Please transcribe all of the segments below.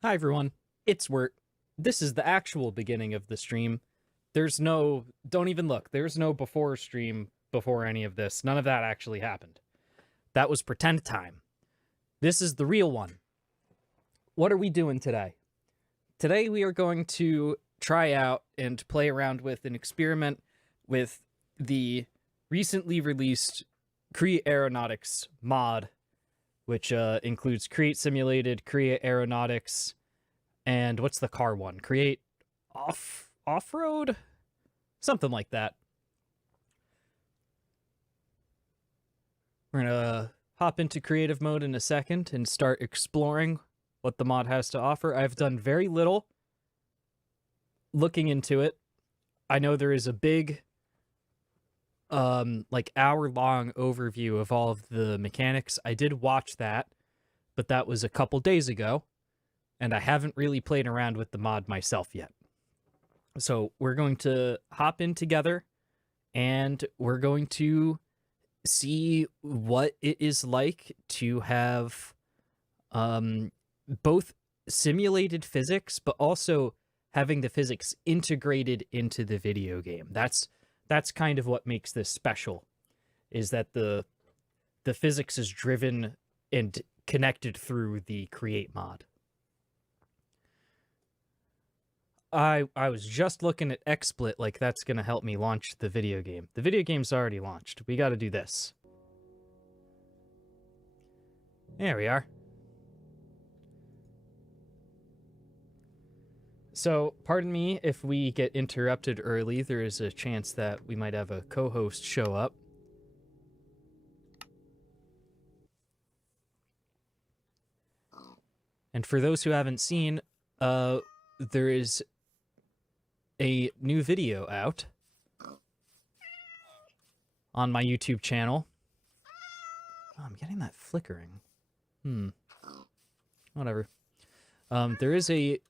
Hi everyone, it's Wert. This is the actual beginning of the stream. Don't even look, there's no before stream before any of this. None of that actually happened. That was pretend time. This is the real one. What are we doing today? Today we are going to try out and play around with an experiment with the recently released Create Aeronautics mod, which includes Create Simulated, Create Aeronautics, and what's the car one? Create off-road? Something like that. We're gonna hop into creative mode in a second and start exploring what the mod has to offer. I've done very little looking into it. I know there is a big like hour-long overview of all of the mechanics. I did watch that, but that was a couple days ago, and I haven't really played around with the mod myself yet. So we're going to hop in together, and we're going to see what it is like to have both simulated physics, but also having the physics integrated into the video game. That's kind of what makes this special, is that the physics is driven and connected through the Create mod. I was just looking at XSplit, like that's going to help me launch the video game. The video game's already launched. We got to do this. There we are. So, pardon me if we get interrupted early. There is a chance that we might have a co-host show up. And for those who haven't seen, there is a new video out on my YouTube channel. Oh, I'm getting that flickering. Whatever. There is a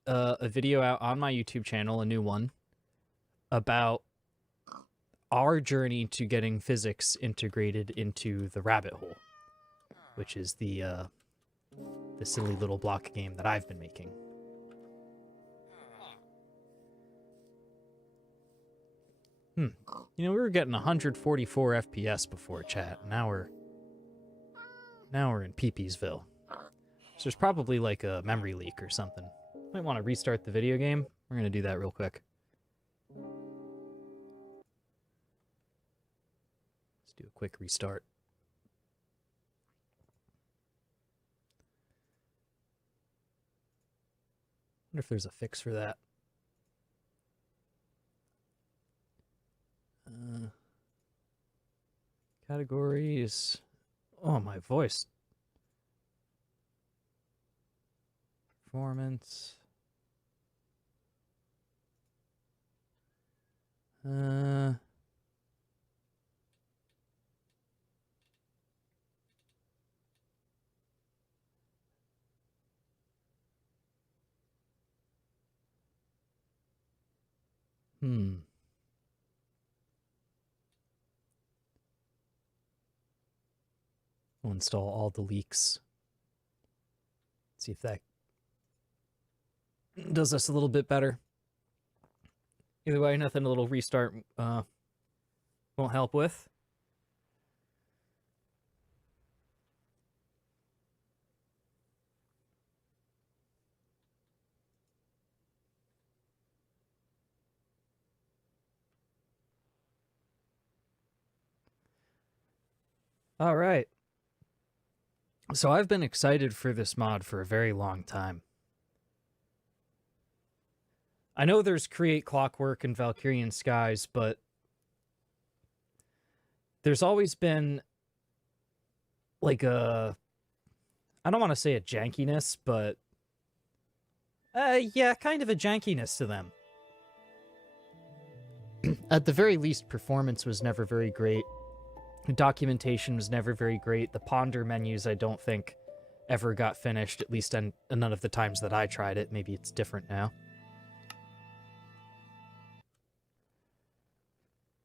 video out on my YouTube channel, a new one, about our journey to getting physics integrated into the rabbit hole, which is the silly little block game that I've been making. You know, we were getting 144 FPS before chat. Now we're in Peepeesville. So there's probably like a memory leak or something. Might want to restart the video game. We're going to do that real quick. Let's do a quick restart. Wonder if there's a fix for that. Categories. Oh, my voice. Performance. We'll install all the leaks. See if that does us a little bit better. Either way, nothing a little restart won't help with. All right. So I've been excited for this mod for a very long time. I know there's Create Clockwork and Valkyrian Skies, but there's always been like I don't want to say a jankiness, but yeah, kind of a jankiness to them. At the very least, performance was never very great. Documentation was never very great. The ponder menus, I don't think, ever got finished, at least on none of the times that I tried it. Maybe it's different now.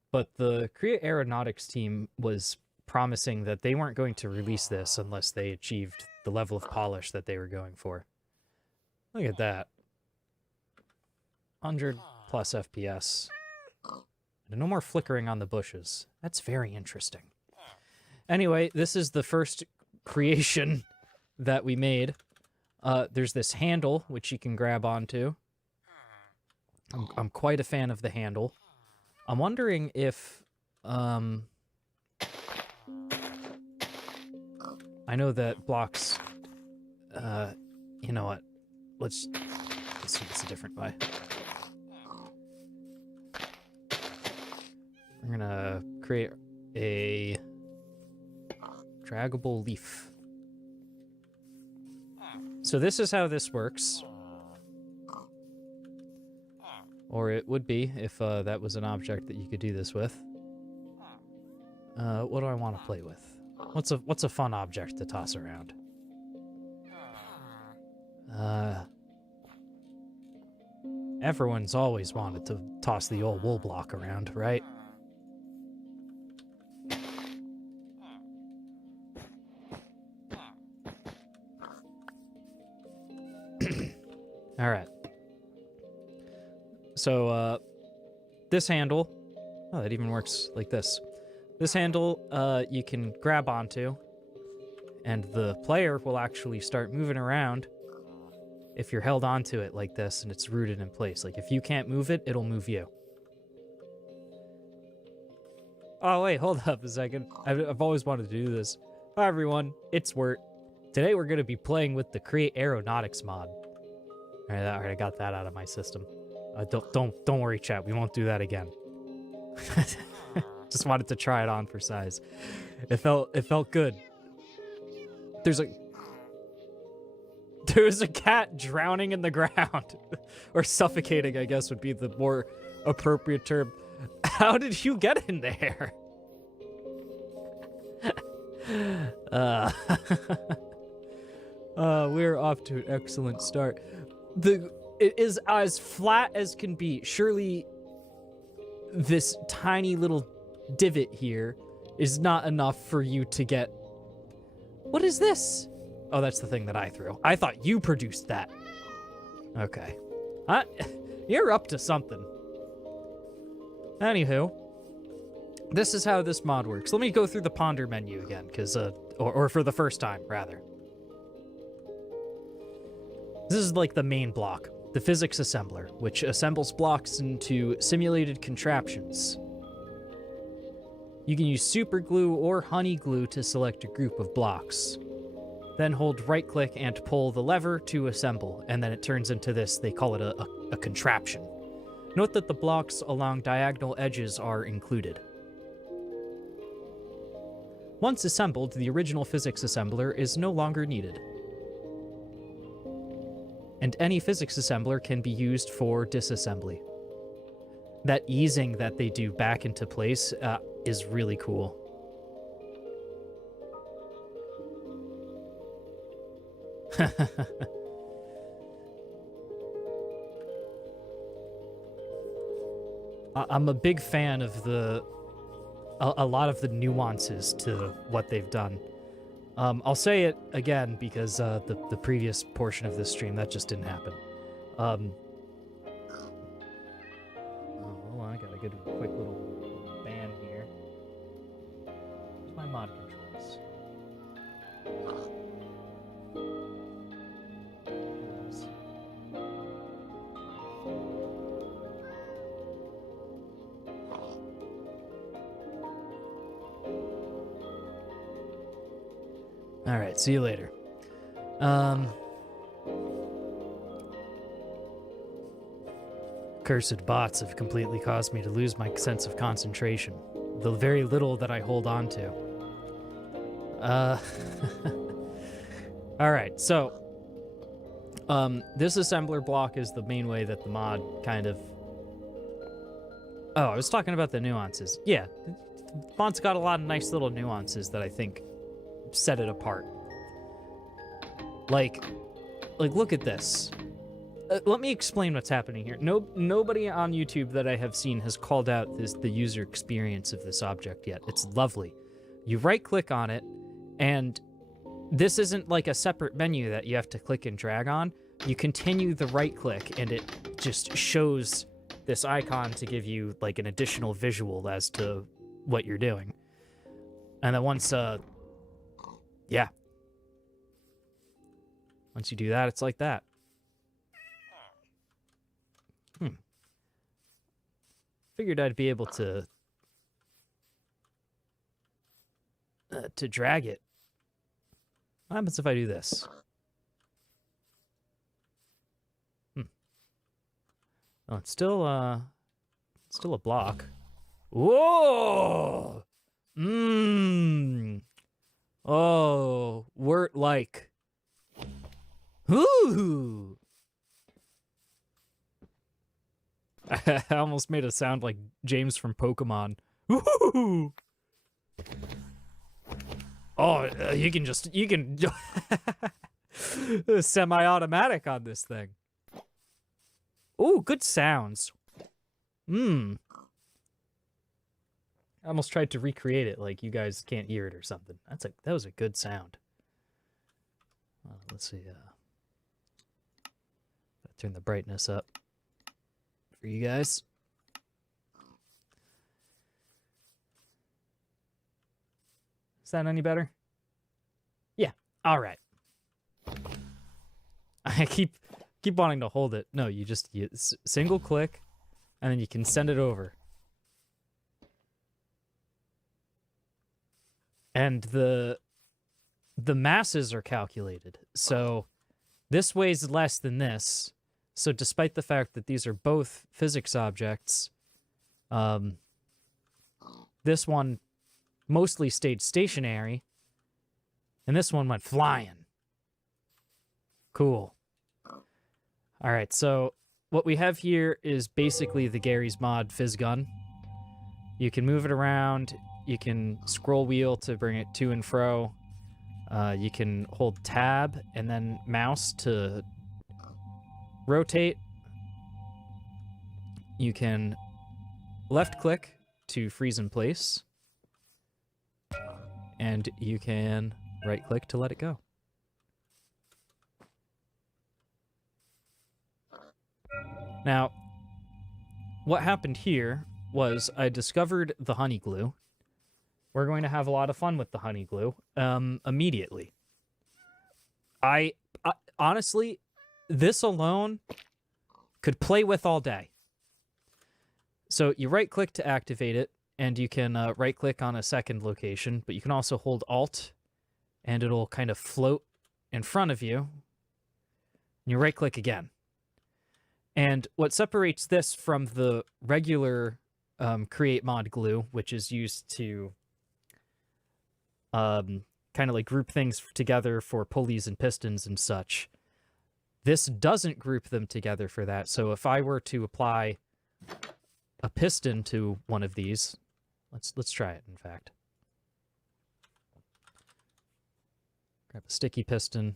But the Create Aeronautics team was promising that they weren't going to release this unless they achieved the level of polish that they were going for. Look at that. 100 plus FPS. And no more flickering on the bushes. That's very interesting. Anyway, this is the first creation that we made. There's this handle, which you can grab onto. I'm quite a fan of the handle. I'm wondering if... I know that blocks... you know what? Let's see if it's a different way. We're gonna create a draggable leaf. So this is how this works. Or it would be if that was an object that you could do this with. What do I want to play with? What's a fun object to toss around? Everyone's always wanted to toss the old wool block around, right? All right. So, this handle... Oh, that even works like this. This handle, you can grab onto, and the player will actually start moving around if you're held onto it like this and it's rooted in place. Like, if you can't move it, it'll move you. Oh, wait, hold up a second. I've always wanted to do this. Hi, everyone. It's Wert. Today, we're going to be playing with the Create Aeronautics mod. All right, I got that out of my system. Don't worry, chat. We won't do that again. Just wanted to try it on for size. It felt good. There's a cat drowning in the ground. Or suffocating, I guess, would be the more appropriate term. How did you get in there? We're off to an excellent start. It is as flat as can be. Surely this tiny little divot here is not enough for you to get... What is this? Oh, that's the thing that I threw. I thought you produced that. Okay. You're up to something. Anywho, this is how this mod works. Let me go through the Ponder menu again, because, or for the first time, rather. This is like the main block, the physics assembler, which assembles blocks into simulated contraptions. You can use super glue or honey glue to select a group of blocks. Then hold right click and pull the lever to assemble, and then it turns into this. They call it a contraption. Note that the blocks along diagonal edges are included. Once assembled, the original physics assembler is no longer needed. And any physics assembler can be used for disassembly. That easing that they do back into place is really cool. I'm a big fan of a lot of the nuances to what they've done. I'll say it again because the previous portion of this stream, that just didn't happen. Oh, I gotta get a quick little ban here. Where's my mod controls? Alright, see you later. Cursed bots have completely caused me to lose my sense of concentration. The very little that I hold on to. Alright, so... this assembler block is the main way that the mod kind of... Oh, I was talking about the nuances. Yeah, the mod's got a lot of nice little nuances that I think set it apart. Like look at this. Let me explain what's happening here. Nobody on YouTube that I have seen has called out the user experience of this object yet. It's lovely. You right-click on it, and this isn't like a separate menu that you have to click and drag on. you continue the right click, and it just shows this icon to give you like an additional visual as to what you're doing. And then once yeah, once you do that, it's like that. Figured I'd be able to drag it. What happens if I do this? Oh, it's still a block. Whoa! Oh, Wert like. Ooh! I almost made it sound like James from Pokemon. Ooh! Oh, you can semi-automatic on this thing. Ooh, good sounds. I almost tried to recreate it like you guys can't hear it or something. That was a good sound. Let's see. Turn the brightness up for you guys. Is that any better? Yeah. All right. I keep wanting to hold it. No, you single click, and then you can send it over. And the masses are calculated. So this weighs less than this. So despite the fact that these are both physics objects, this one mostly stayed stationary, and this one went flying. Cool. All right, so what we have here is basically the Gary's Mod Fizz Gun. You can move it around. You can scroll wheel to bring it to and fro. You can hold tab and then mouse to rotate. You can left click to freeze in place. And you can right click to let it go. Now, what happened here was I discovered the honey glue. We're going to have a lot of fun with the honey glue immediately. I honestly, this alone could play with all day. So you right click to activate it, and you can right click on a second location, but you can also hold Alt, and it'll kind of float in front of you. And you right click again. And what separates this from the regular create mod glue, which is used to kind of like group things together for pulleys and pistons and such, this doesn't group them together for that. So if I were to apply a piston to one of these, let's try it, in fact. Grab a sticky piston.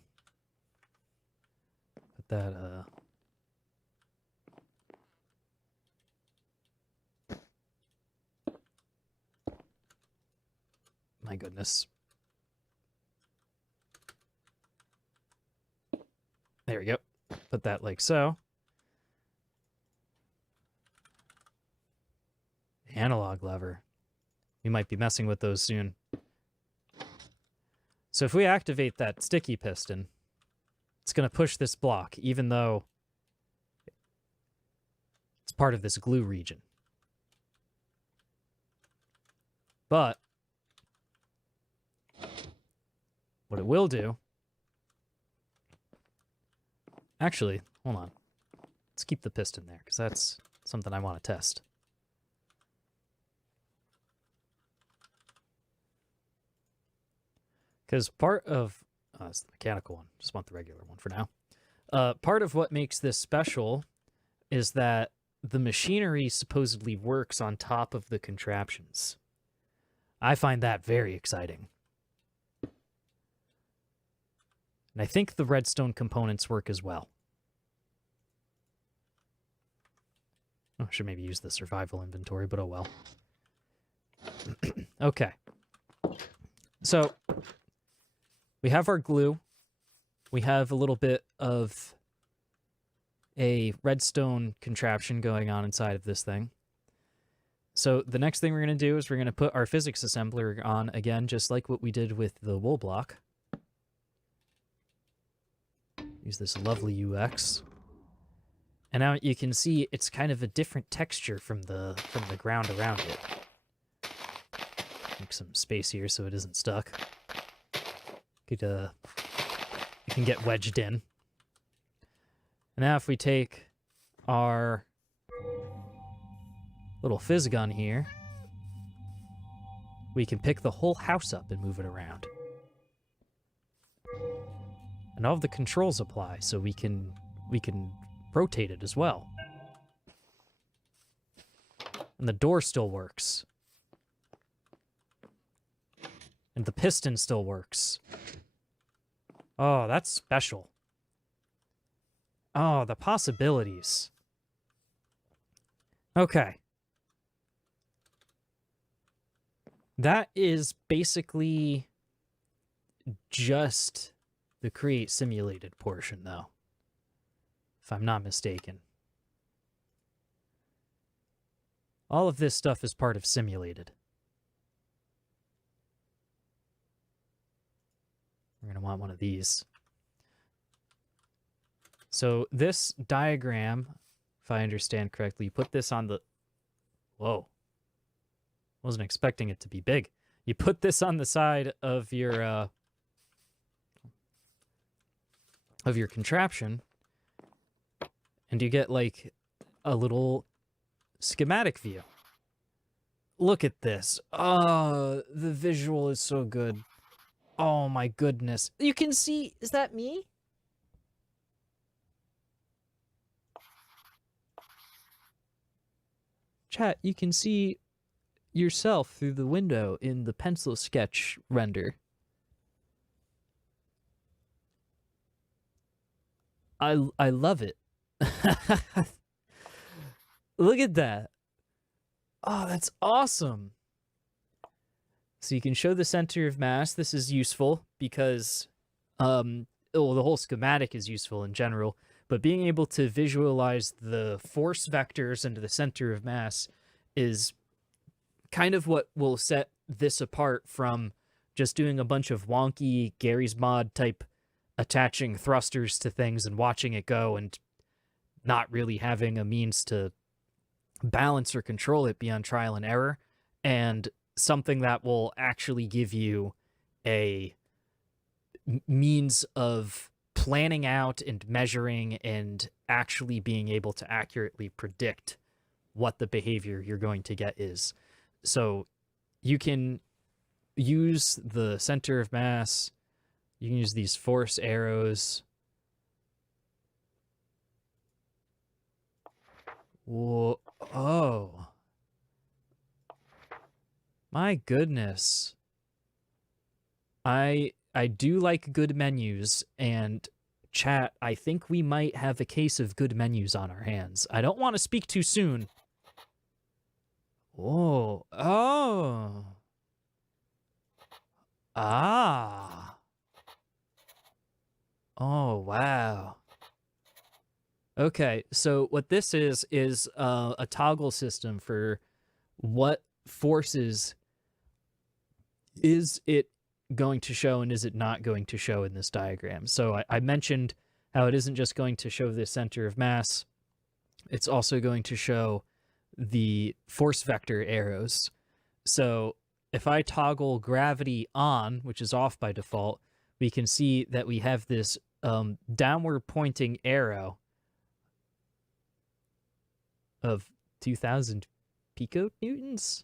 Put that my goodness. There we go. Put that like so. Analog lever. We might be messing with those soon. So if we activate that sticky piston, it's going to push this block, even though it's part of this glue region. But what it will do... Actually, hold on. Let's keep the piston there, because that's something I want to test. Because part of... it's the mechanical one. Just want the regular one for now. Part of what makes this special is that the machinery supposedly works on top of the contraptions. I find that very exciting. And I think the redstone components work as well. Oh, I should maybe use the survival inventory, but oh well. Okay. So, we have our glue. We have a little bit of a redstone contraption going on inside of this thing. So the next thing we're going to do is we're going to put our physics assembler on again, just like what we did with the wool block. Use this lovely UX. And now you can see it's kind of a different texture from the ground around it. Make some space here so it isn't stuck. It can get wedged in. And now if we take our little fizz gun here, we can pick the whole house up and move it around. And all of the controls apply, so we can rotate it as well. And the door still works. And the piston still works. Oh, that's special. Oh, the possibilities. Okay. That is basically just the create simulated portion, though, if I'm not mistaken. All of this stuff is part of simulated. We're going to want one of these. So this diagram, if I understand correctly, you put this on the... Whoa. Wasn't expecting it to be big. You put this on the side of your contraption, and you get like a little schematic view. Look at this. Oh, the visual is so good. Oh my goodness. You can see, is that me? Chat, you can see yourself through the window in the pencil sketch render. I love it. Look at that. Oh, that's awesome. So you can show the center of mass. This is useful because the whole schematic is useful in general, but being able to visualize the force vectors into the center of mass is kind of what will set this apart from just doing a bunch of wonky Gary's Mod type attaching thrusters to things and watching it go and not really having a means to balance or control it beyond trial and error, and something that will actually give you a means of planning out and measuring and actually being able to accurately predict what the behavior you're going to get is. So you can use the center of mass, you can use these force arrows. Whoa. Oh. My goodness. I do like good menus, and chat, I think we might have a case of good menus on our hands. I don't want to speak too soon. Whoa. Oh. Ah. Oh, wow. Okay, so what this is a toggle system for what forces is it going to show and is it not going to show in this diagram. So I mentioned how it isn't just going to show the center of mass, it's also going to show the force vector arrows. So if I toggle gravity on, which is off by default, we can see that we have this downward pointing arrow of 2,000 piconewtons?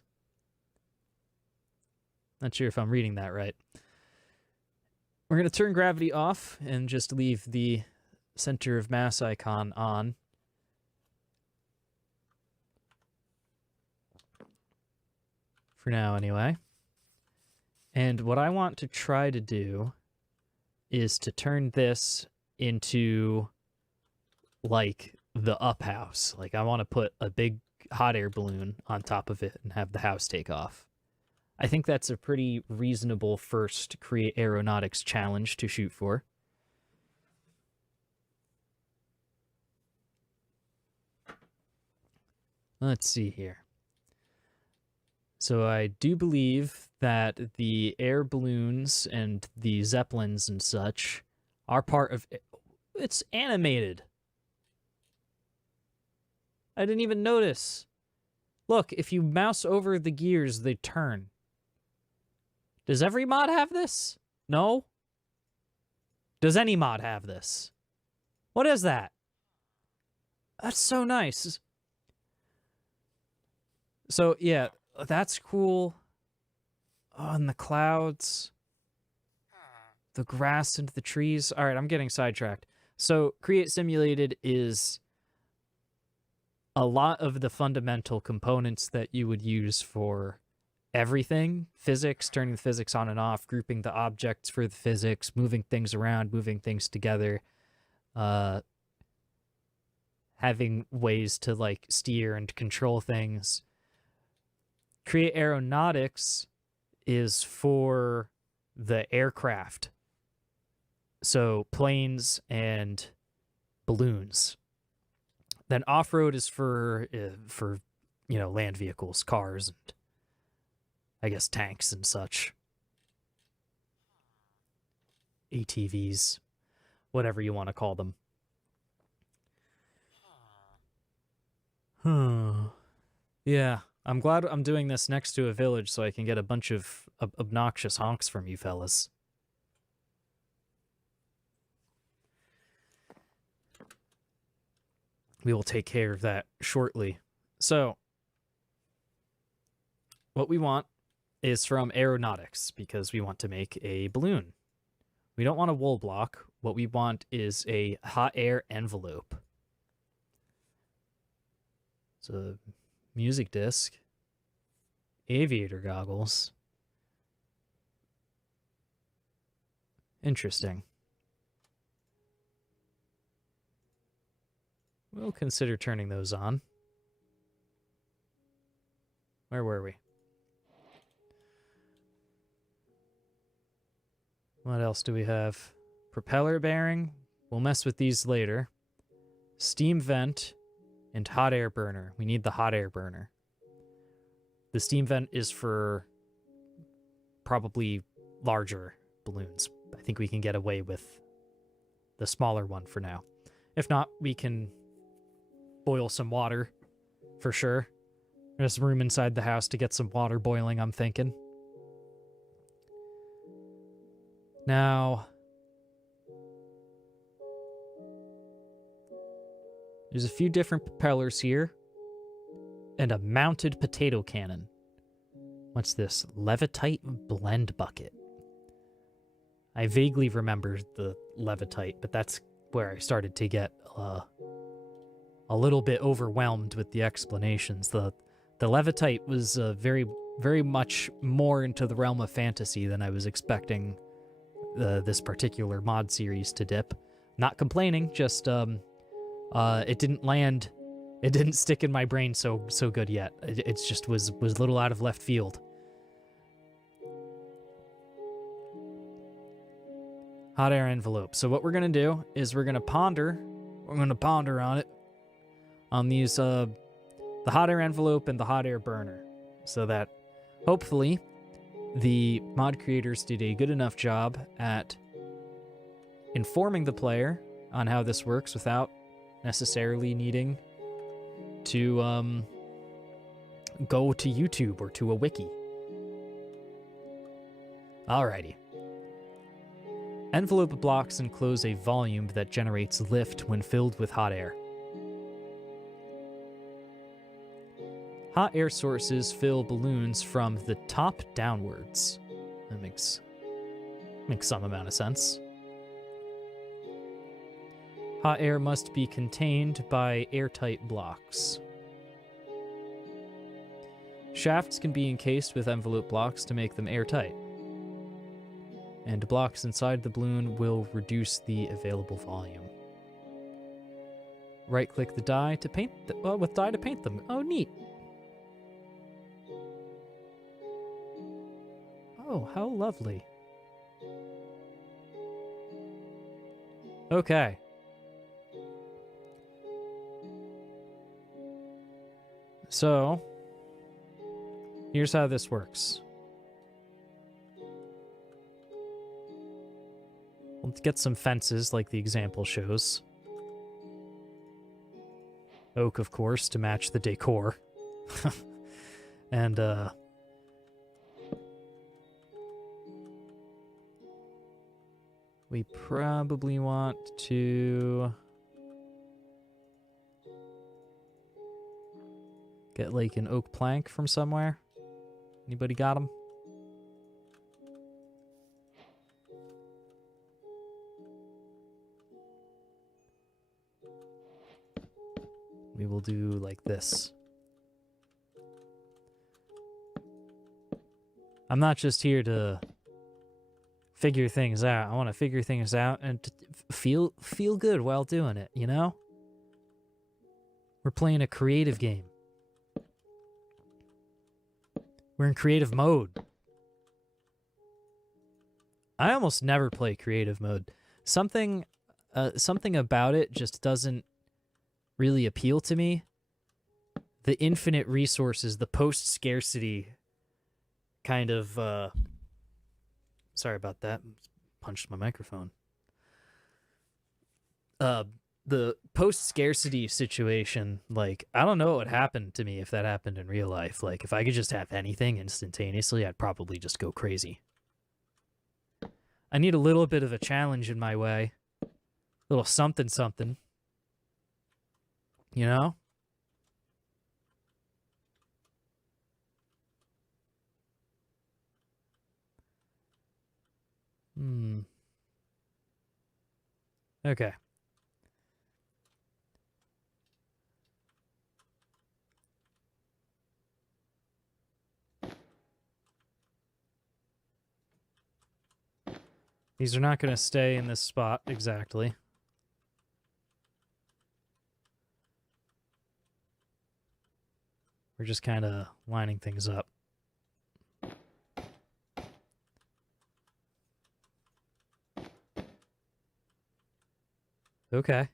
Not sure if I'm reading that right. We're going to turn gravity off and just leave the center of mass icon on. For now, anyway. And what I want to try to do is to turn this into, like, the up house. Like, I want to put a big hot air balloon on top of it and have the house take off. I think that's a pretty reasonable first create aeronautics challenge to shoot for. Let's see here. So I do believe that the air balloons and the zeppelins and such are part of... It's animated. I didn't even notice. Look, if you mouse over the gears, they turn. Does every mod have this? No? Does any mod have this? What is that? That's so nice. So, yeah, that's cool. Oh, and the clouds. The grass and the trees. All right, I'm getting sidetracked. So, Create Simulated is a lot of the fundamental components that you would use for everything. Physics, turning the physics on and off, grouping the objects for the physics, moving things around, moving things together, having ways to, like, steer and control things. Create Aeronautics is for the aircraft. So planes and balloons. Then off-road is for you know, land vehicles, cars, and I guess tanks and such. ATVs, whatever you want to call them. Yeah, I'm glad I'm doing this next to a village so I can get a bunch of obnoxious honks from you fellas. We will take care of that shortly. So, what we want is from Aeronautics, because we want to make a balloon. We don't want a wool block. What we want is a hot air envelope. It's a music disc, aviator goggles. Interesting. We'll consider turning those on. Where were we? What else do we have? Propeller bearing. We'll mess with these later. Steam vent and hot air burner. We need the hot air burner. The steam vent is for probably larger balloons. I think we can get away with the smaller one for now. If not, we can boil some water for sure. There's room inside the house to get some water boiling, I'm thinking. Now, there's a few different propellers here and a mounted potato cannon. What's this? Levitite blend bucket. I vaguely remember the Levitite, but that's where I started to get a little bit overwhelmed with the explanations. The Levitite was very, very much more into the realm of fantasy than I was expecting this particular mod series to dip. Not complaining, just it didn't land, it didn't stick in my brain so good yet. It just was a little out of left field. Hot air envelope. So what we're gonna do is we're gonna ponder on it, on these the hot air envelope and the hot air burner, so that hopefully the mod creators did a good enough job at informing the player on how this works without necessarily needing to go to YouTube or to a wiki. Alrighty. Envelope blocks enclose a volume that generates lift when filled with hot air. Hot air sources fill balloons from the top downwards. That makes some amount of sense. Hot air must be contained by airtight blocks. Shafts can be encased with envelope blocks to make them airtight. And blocks inside the balloon will reduce the available volume. Right-click the die to paint with dye to paint them. Oh, neat. Oh, how lovely. Okay. So, here's how this works. Let's get some fences like the example shows. Oak, of course, to match the decor. And, we probably want to get like an oak plank from somewhere. Anybody got them? We will do like this. I'm not just here to figure things out. I want to figure things out and feel good while doing it, you know? We're playing a creative game. We're in creative mode. I almost never play creative mode. Something about it just doesn't really appeal to me. The infinite resources, the post-scarcity kind of, sorry about that. Punched my microphone. The post-scarcity situation, like, I don't know what would happen to me if that happened in real life. Like, if I could just have anything instantaneously, I'd probably just go crazy. I need a little bit of a challenge in my way. A little something something. You know? Okay. These are not going to stay in this spot exactly. We're just kind of lining things up. Okay.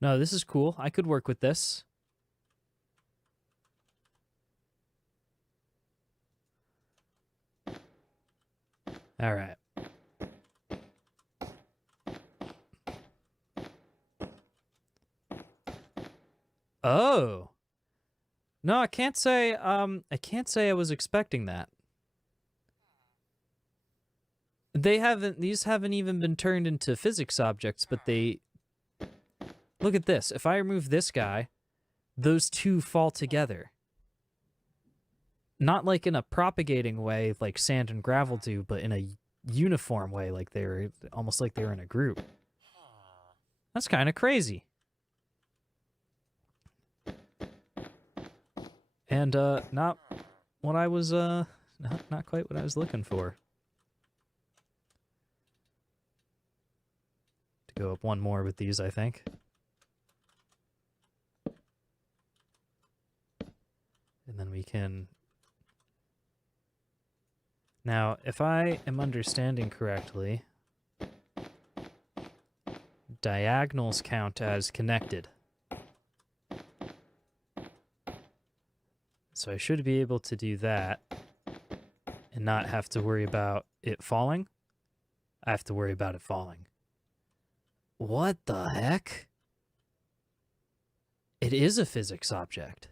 No, this is cool. I could work with this. All right. Oh. No, I can't say I was expecting that. These haven't even been turned into physics objects, but they... Look at this. If I remove this guy, those two fall together. Not like in a propagating way like sand and gravel do, but in a uniform way, like they're almost like they're in a group. That's kind of crazy. And not what I was not quite what I was looking for. To go up one more with these, I think. And then we can... Now, if I am understanding correctly, diagonals count as connected. So I should be able to do that and not have to worry about it falling. I have to worry about it falling. What the heck? It is a physics object.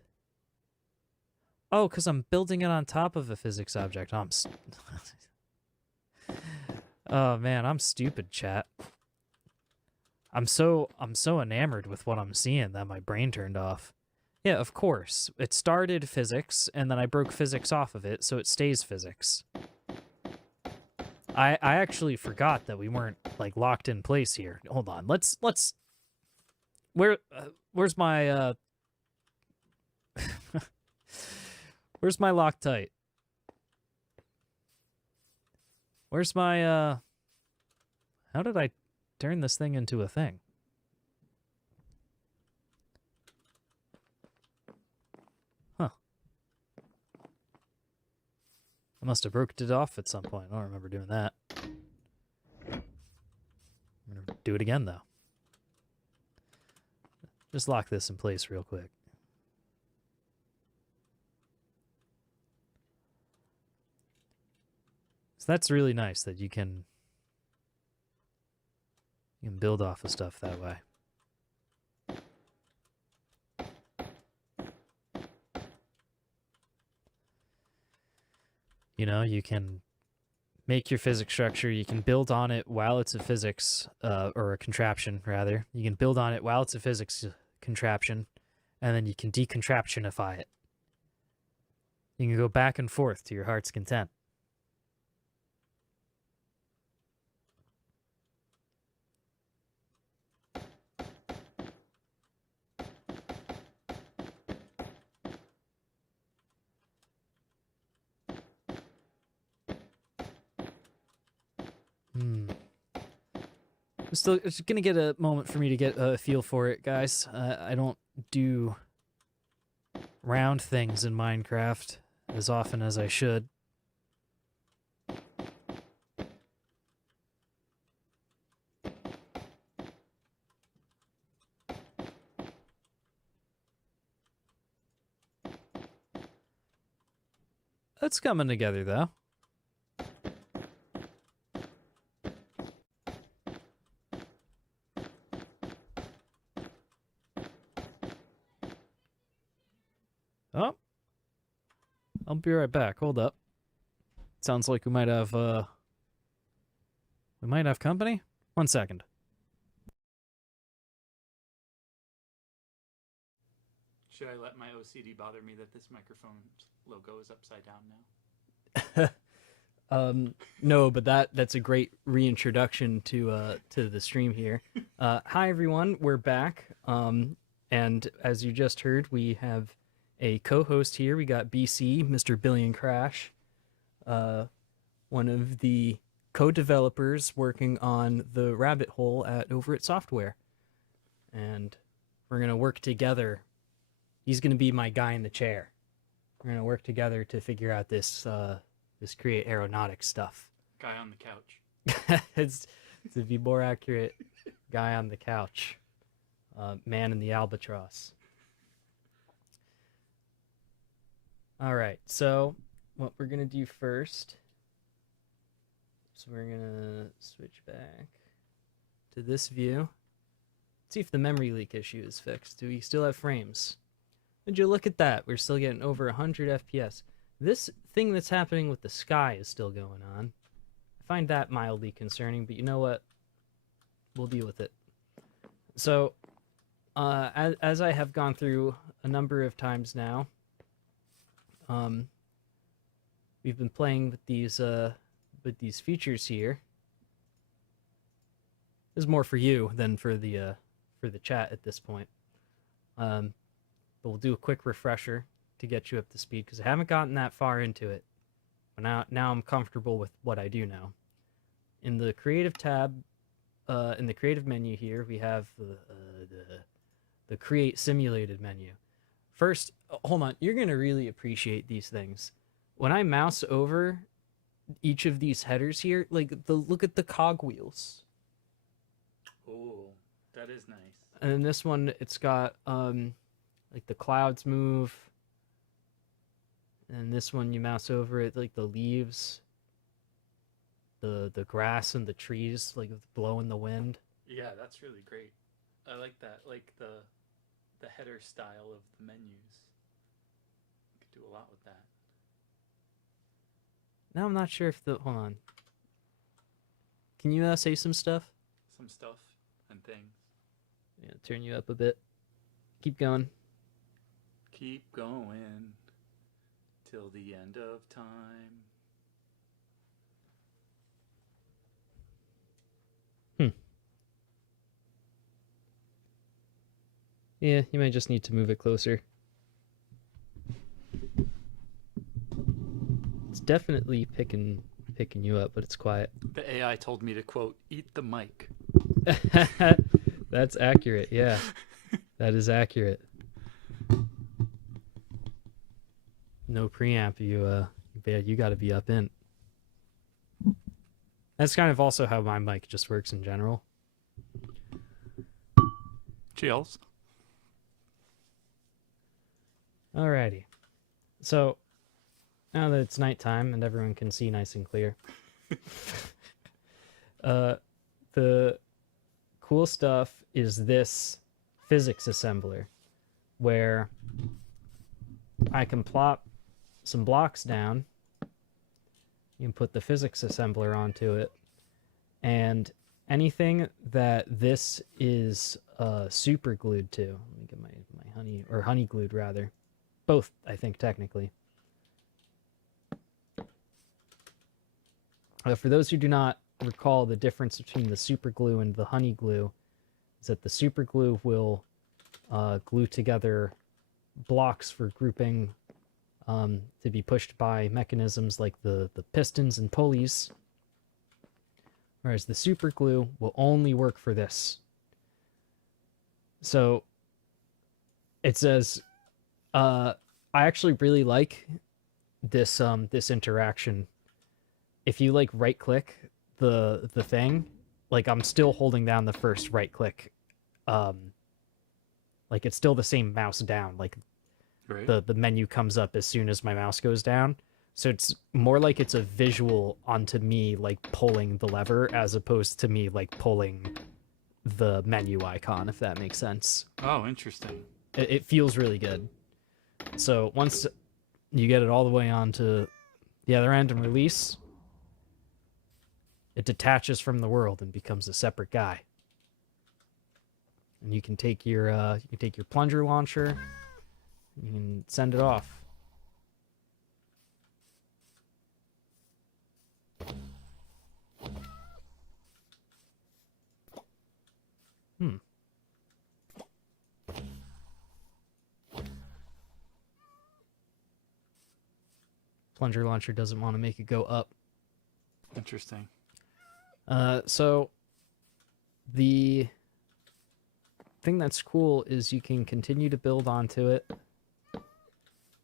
Oh, because I'm building it on top of a physics object. Oh man, I'm stupid, chat. I'm so enamored with what I'm seeing that my brain turned off. Yeah, of course. It started physics, and then I broke physics off of it, so it stays physics. I actually forgot that we weren't like locked in place here. Hold on. Let's where's my where's my Loctite? Where's my how did I turn this thing into a thing? Huh. I must have broken it off at some point. I don't remember doing that. I'm gonna do it again though. Just lock this in place real quick. So that's really nice that you can build off of stuff that way. You know, you can make your physics structure, you can build on it while it's a physics, or a contraption, rather. You can build on it while it's a physics contraption, and then you can decontraptionify it. You can go back and forth to your heart's content. It's gonna get a moment for me to get a feel for it, guys. I don't do round things in Minecraft as often as I should. It's coming together, though. Oh. I'll be right back. Hold up. Sounds like we might have company? 1 second. Should I let my OCD bother me that this microphone's logo is upside down now? No, but that's a great reintroduction to the stream here. Hi everyone, we're back. And as you just heard, we have a co-host here. We got BC, Mr. Billion Crash, one of the co-developers working on the rabbit hole over at Software. And we're gonna work together. He's gonna be my guy in the chair. We're gonna work together to figure out this create Aeronautics stuff. Guy on the couch. It's to be more accurate, guy on the couch. Man in the albatross. All right, so what we're gonna do first is we're gonna switch back to this view. See if the memory leak issue is fixed. Do we still have frames? Would you look at that? We're still getting over 100 FPS. This thing that's happening with the sky is still going on. I find that mildly concerning, but you know what? We'll deal with it. So, as I have gone through a number of times now, we've been playing with these features here. This is more for you than for the chat at this point. But we'll do a quick refresher to get you up to speed because I haven't gotten that far into it. But now I'm comfortable with what I do now. In the creative tab, in the creative menu here, we have the create simulated menu. First, hold on, you're gonna really appreciate these things. When I mouse over each of these headers here, like look at the cogwheels. Oh, that is nice. And in this one, it's got like the clouds move. And this one, you mouse over it, like the leaves, the grass and the trees, like blow in the wind. Yeah, that's really great. I like that, like the header style of the menus. You could do a lot with that. Now I'm not sure if hold on. Can you say some stuff? Some stuff and things. Yeah, turn you up a bit. Keep going. Keep going till the end of time. Yeah, you might just need to move it closer. It's definitely picking you up, but it's quiet. The AI told me to, quote, eat the mic. That's accurate, yeah. That is accurate. No preamp, you gotta be up in. That's kind of also how my mic just works in general. Chills. Alrighty. So, now that it's nighttime and everyone can see nice and clear, the cool stuff is this physics assembler, where I can plop some blocks down. You can put the physics assembler onto it, and anything that this is super glued to. Let me get my honey glued rather. Both, I think, technically. For those who do not recall, the difference between the super glue and the honey glue is that the super glue will glue together blocks for grouping to be pushed by mechanisms like the pistons and pulleys, whereas the super glue will only work for this. So it says, I actually really like this this interaction. If you like right click the thing, like I'm still holding down the first right click, like it's still the same mouse down, like Right. the menu comes up as soon as my mouse goes down. So it's more like it's a visual onto me like pulling the lever as opposed to me like pulling the menu icon, if that makes sense. Oh, interesting. It feels really good. So once you get it all the way onto the other end and release, it detaches from the world and becomes a separate guy. And you can take your plunger launcher, you can send it off. Plunger launcher doesn't want to make it go up. Interesting. So the thing that's cool is you can continue to build onto it.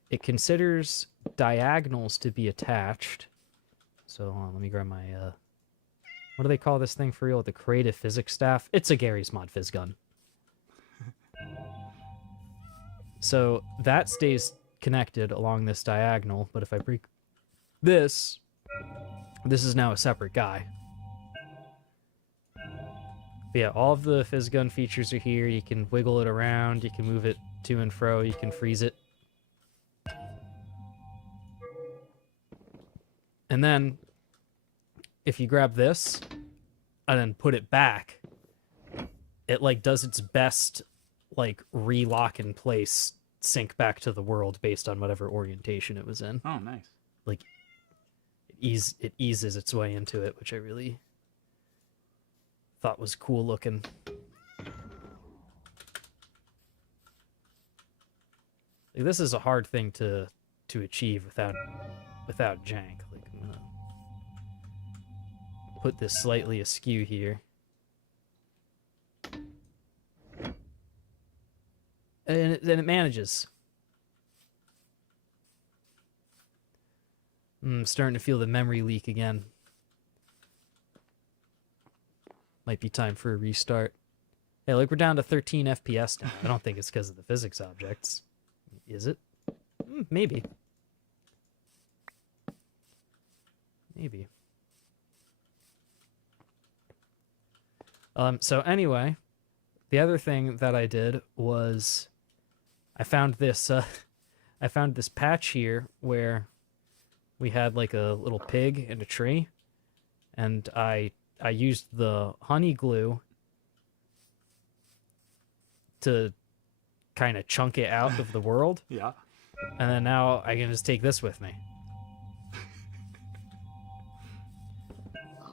It considers diagonals to be attached. So let me grab my what do they call this thing for real? The creative physics staff. It's a Gary's Mod Phys gun. So that stays connected along this diagonal, but if I break this is now a separate guy. But yeah, all of the phys gun features are here. You can wiggle it around, you can move it to and fro, you can freeze it. And then if you grab this and then put it back, it like does its best like relock in place, sync back to the world based on whatever orientation it was in. Oh, nice. Like it eases its way into it, which I really thought was cool looking. Like, this is a hard thing to achieve without jank. Like, I'm gonna put this slightly askew here. And it manages. I'm starting to feel the memory leak again. Might be time for a restart. Hey, look, we're down to 13 FPS now. I don't think it's because of the physics objects. Is it? Maybe. Maybe. So anyway, the other thing that I did was I found this patch here where we had like a little pig and a tree, and I used the honey glue to kind of chunk it out of the world. Yeah. And then now I can just take this with me.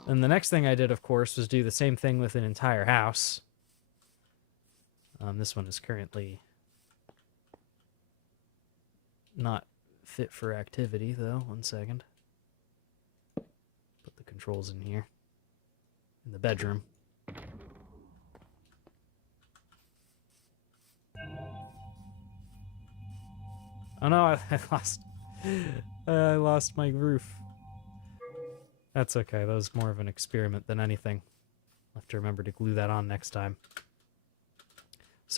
And the next thing I did, of course, was do the same thing with an entire house. This one is currently not fit for activity, though. 1 second. Put the controls in here. In the bedroom. Oh no, I lost my roof. That's okay, that was more of an experiment than anything. I'll have to remember to glue that on next time.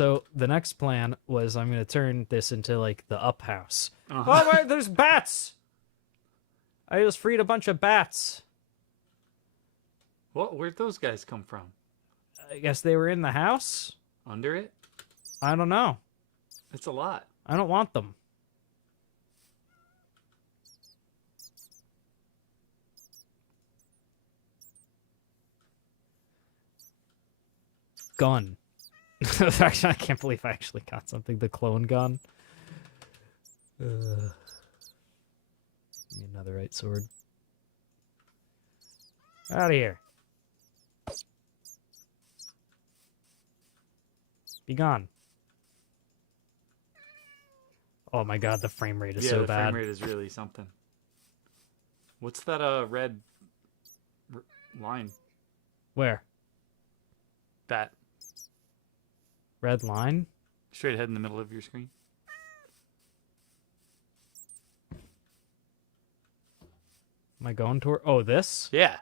So the next plan was I'm gonna turn this into like the up house. Uh-huh. Oh wait, there's bats. I just freed a bunch of bats. What? Where'd those guys come from? I guess they were in the house. Under it? I don't know. It's a lot. I don't want them. Gun. Actually, I can't believe I actually got something. The clone gun. Give me another right sword. Out of here. Be gone. Oh my god, the frame rate is so the bad. frame rate is really something. What's that red line? Where? That Red line? straight ahead in the middle of your screen. Am I going toward? Oh, this? Yeah.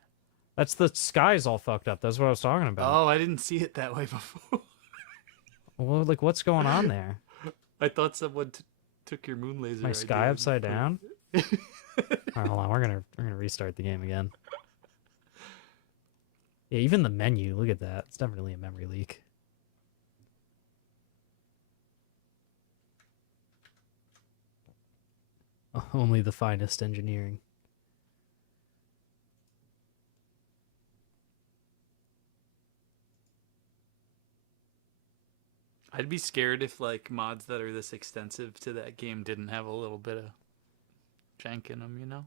That's the sky's all fucked up. That's what I was talking about. Oh, I didn't see it that way before. Well, like, what's going on there? I thought someone took your moon laser. My idea sky and upside put it- down? All right, hold on. We're gonna restart the game again. Yeah, even the menu. Look at that. It's definitely a memory leak. Only the finest engineering. I'd be scared if like mods that are this extensive to that game didn't have a little bit of jank in them, you know?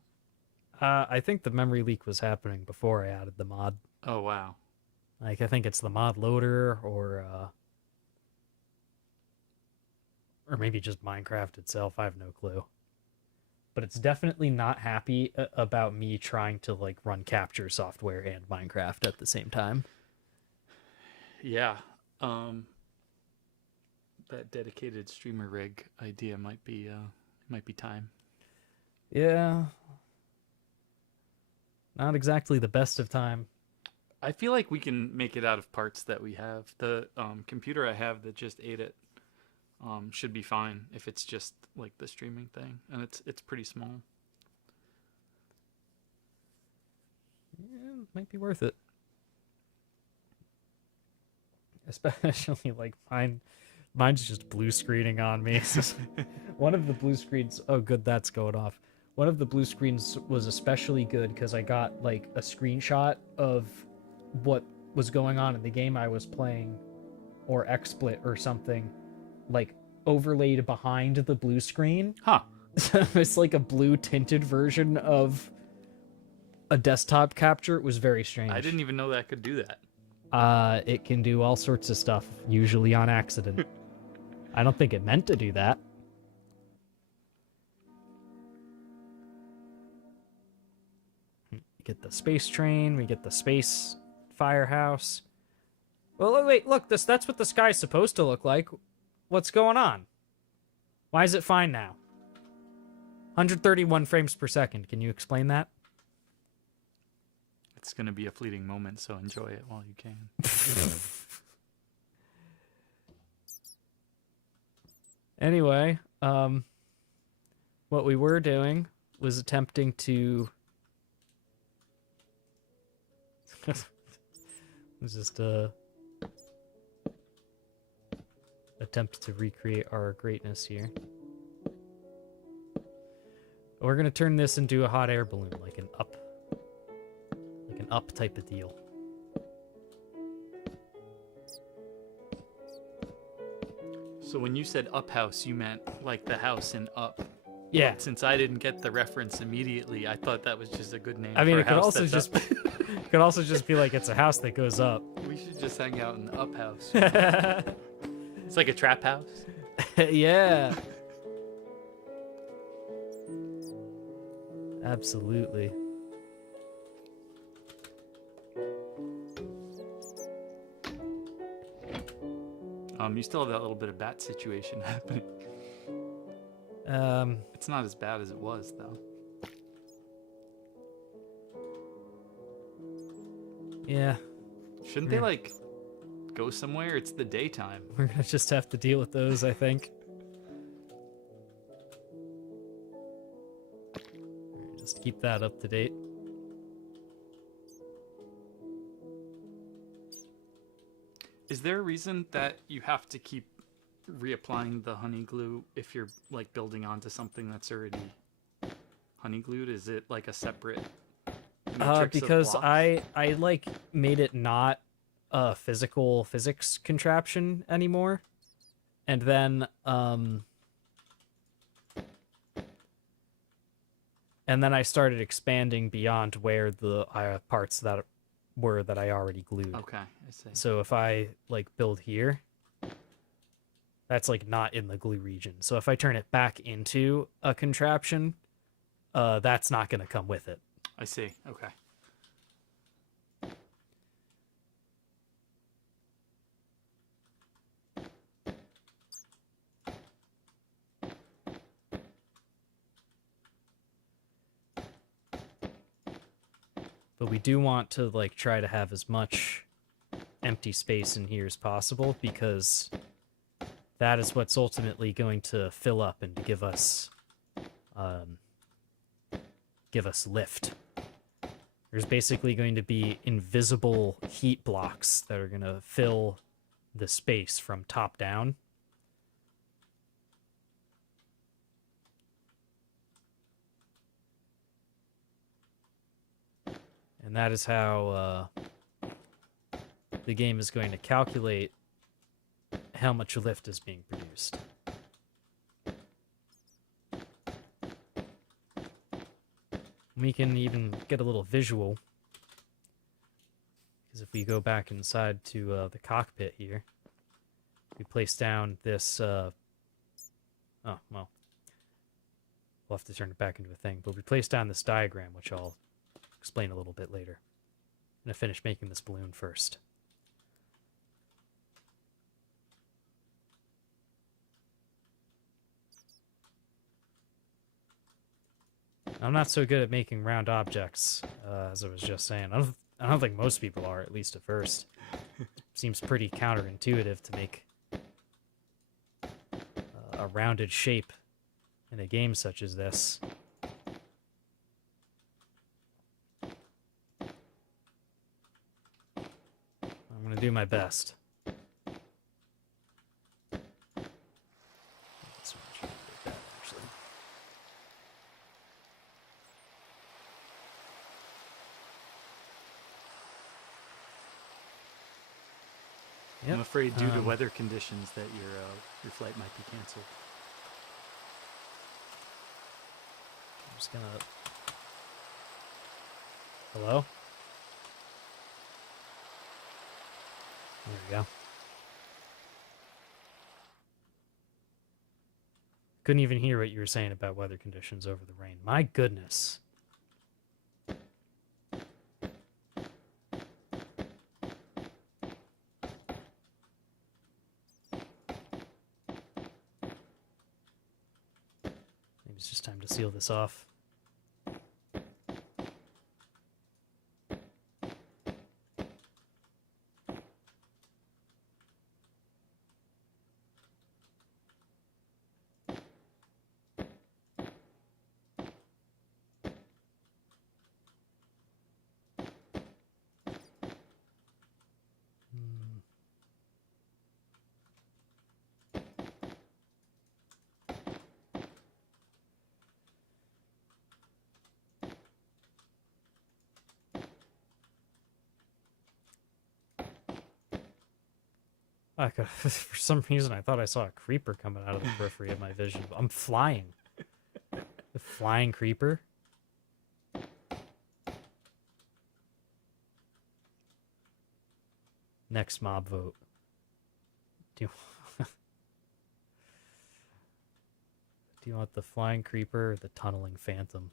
I think the memory leak was happening before I added the mod. Oh wow. Like, I think it's the mod loader or maybe just Minecraft itself. I have no clue. But it's definitely not happy about me trying to like run capture software and Minecraft at the same time. Yeah. That dedicated streamer rig idea might be time. Yeah. Not exactly the best of time. I feel like we can make it out of parts that we have. The computer I have that just ate it should be fine if it's just like the streaming thing, and it's pretty small. Yeah, might be worth it. Especially like mine's just blue screening on me. One of the blue screens, oh good, that's going off. One of the blue screens was especially good because I got like a screenshot of what was going on in the game I was playing, or XSplit or something, like overlaid behind the blue screen. Huh. It's like a blue tinted version of a desktop capture. It was very strange. I didn't even know that could do that. It can do all sorts of stuff, usually on accident. I don't think it meant to do that. We get the space train, we get the space firehouse. Well, wait, look, that's what the sky's supposed to look like. What's going on? Why is it fine now? 131 frames per second. Can you explain that? It's gonna be a fleeting moment, so enjoy it while you can. Anyway, what we were doing was attempting to was just attempt to recreate our greatness here. We're gonna turn this into a hot air balloon, like an up type of deal. So when you said up house, you meant like the house in Up. Yeah. But since I didn't get the reference immediately, I thought that was just a good name. I mean, for it a could house also that's just up. it could also just be like it's a house that goes up. We should just hang out in the Up house. It's like a trap house. Yeah. Absolutely. You still have that little bit of bat situation happening. It's not as bad as it was, though. Yeah. Shouldn't they like go somewhere, it's the daytime. We're gonna just have to deal with those, I think. Just keep that up to date. Is there a reason that you have to keep reapplying the honey glue if you're like building onto something that's already honey glued? Is it like a separate matrix Because of blocks? I like made it not a physical physics contraption anymore. And then I started expanding beyond where the parts that were that I already glued. Okay, I see. So if I like build here, that's like not in the glue region. So if I turn it back into a contraption, that's not going to come with it. I see. Okay. But we do want to like try to have as much empty space in here as possible, because that is what's ultimately going to fill up and give us lift. There's basically going to be invisible heat blocks that are going to fill the space from top down. And that is how the game is going to calculate how much lift is being produced. We can even get a little visual, because if we go back inside to the cockpit here, we place down this, oh, well, we'll have to turn it back into a thing, but we place down this diagram, which I'll explain a little bit later. I'm going to finish making this balloon first. I'm not so good at making round objects, as I was just saying. I don't think most people are, at least at first. Seems pretty counterintuitive to make a rounded shape in a game such as this. I'm going to do my best. I'm afraid due to weather conditions that your flight might be canceled. I'm just gonna... Hello? There we go. Couldn't even hear what you were saying about weather conditions over the rain. My goodness. Maybe it's just time to seal this off. For some reason, I thought I saw a creeper coming out of the periphery of my vision. I'm flying. The flying creeper? Next mob vote. Do you want the flying creeper or the tunneling phantom?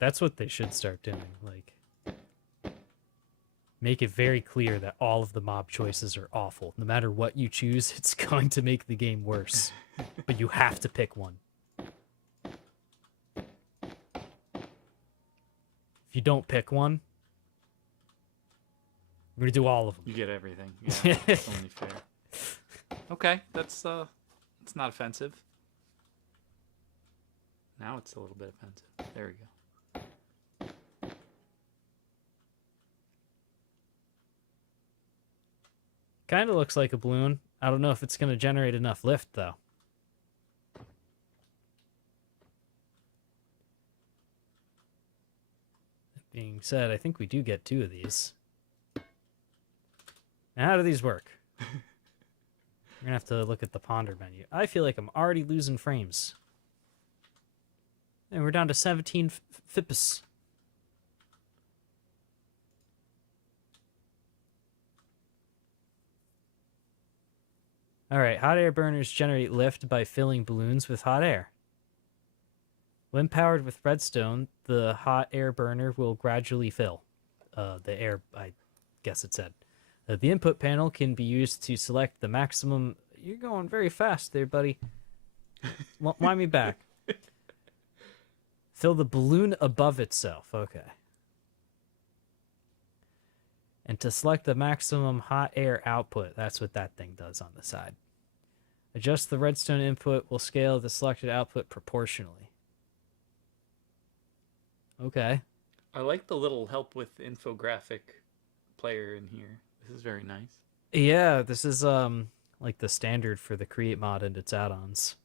That's what they should start doing. Like, make it very clear that all of the mob choices are awful. No matter what you choose, it's going to make the game worse. But you have to pick one. If you don't pick one, I'm gonna do all of them. You get everything. Yeah, it's only fair. Okay, that's it's not offensive. Now it's a little bit offensive. There we go. Kind of looks like a balloon. I don't know if it's gonna generate enough lift though. That being said, I think we do get 2 of these. Now, how do these work? We're gonna have to look at the ponder menu. I feel like I'm already losing frames. And we're down to 17 FIPS. Alright, hot air burners generate lift by filling balloons with hot air. When powered with redstone, the hot air burner will gradually fill. The air, I guess it said. The input panel can be used to select the maximum... You're going very fast there, buddy. Wind me back. Fill the balloon above itself. Okay. And to select the maximum hot air output, that's what that thing does on the side. Adjust the redstone input will scale the selected output proportionally. Okay. I like the little help with infographic player in here. This is very nice. Yeah, this is like the standard for the Create mod and its add-ons.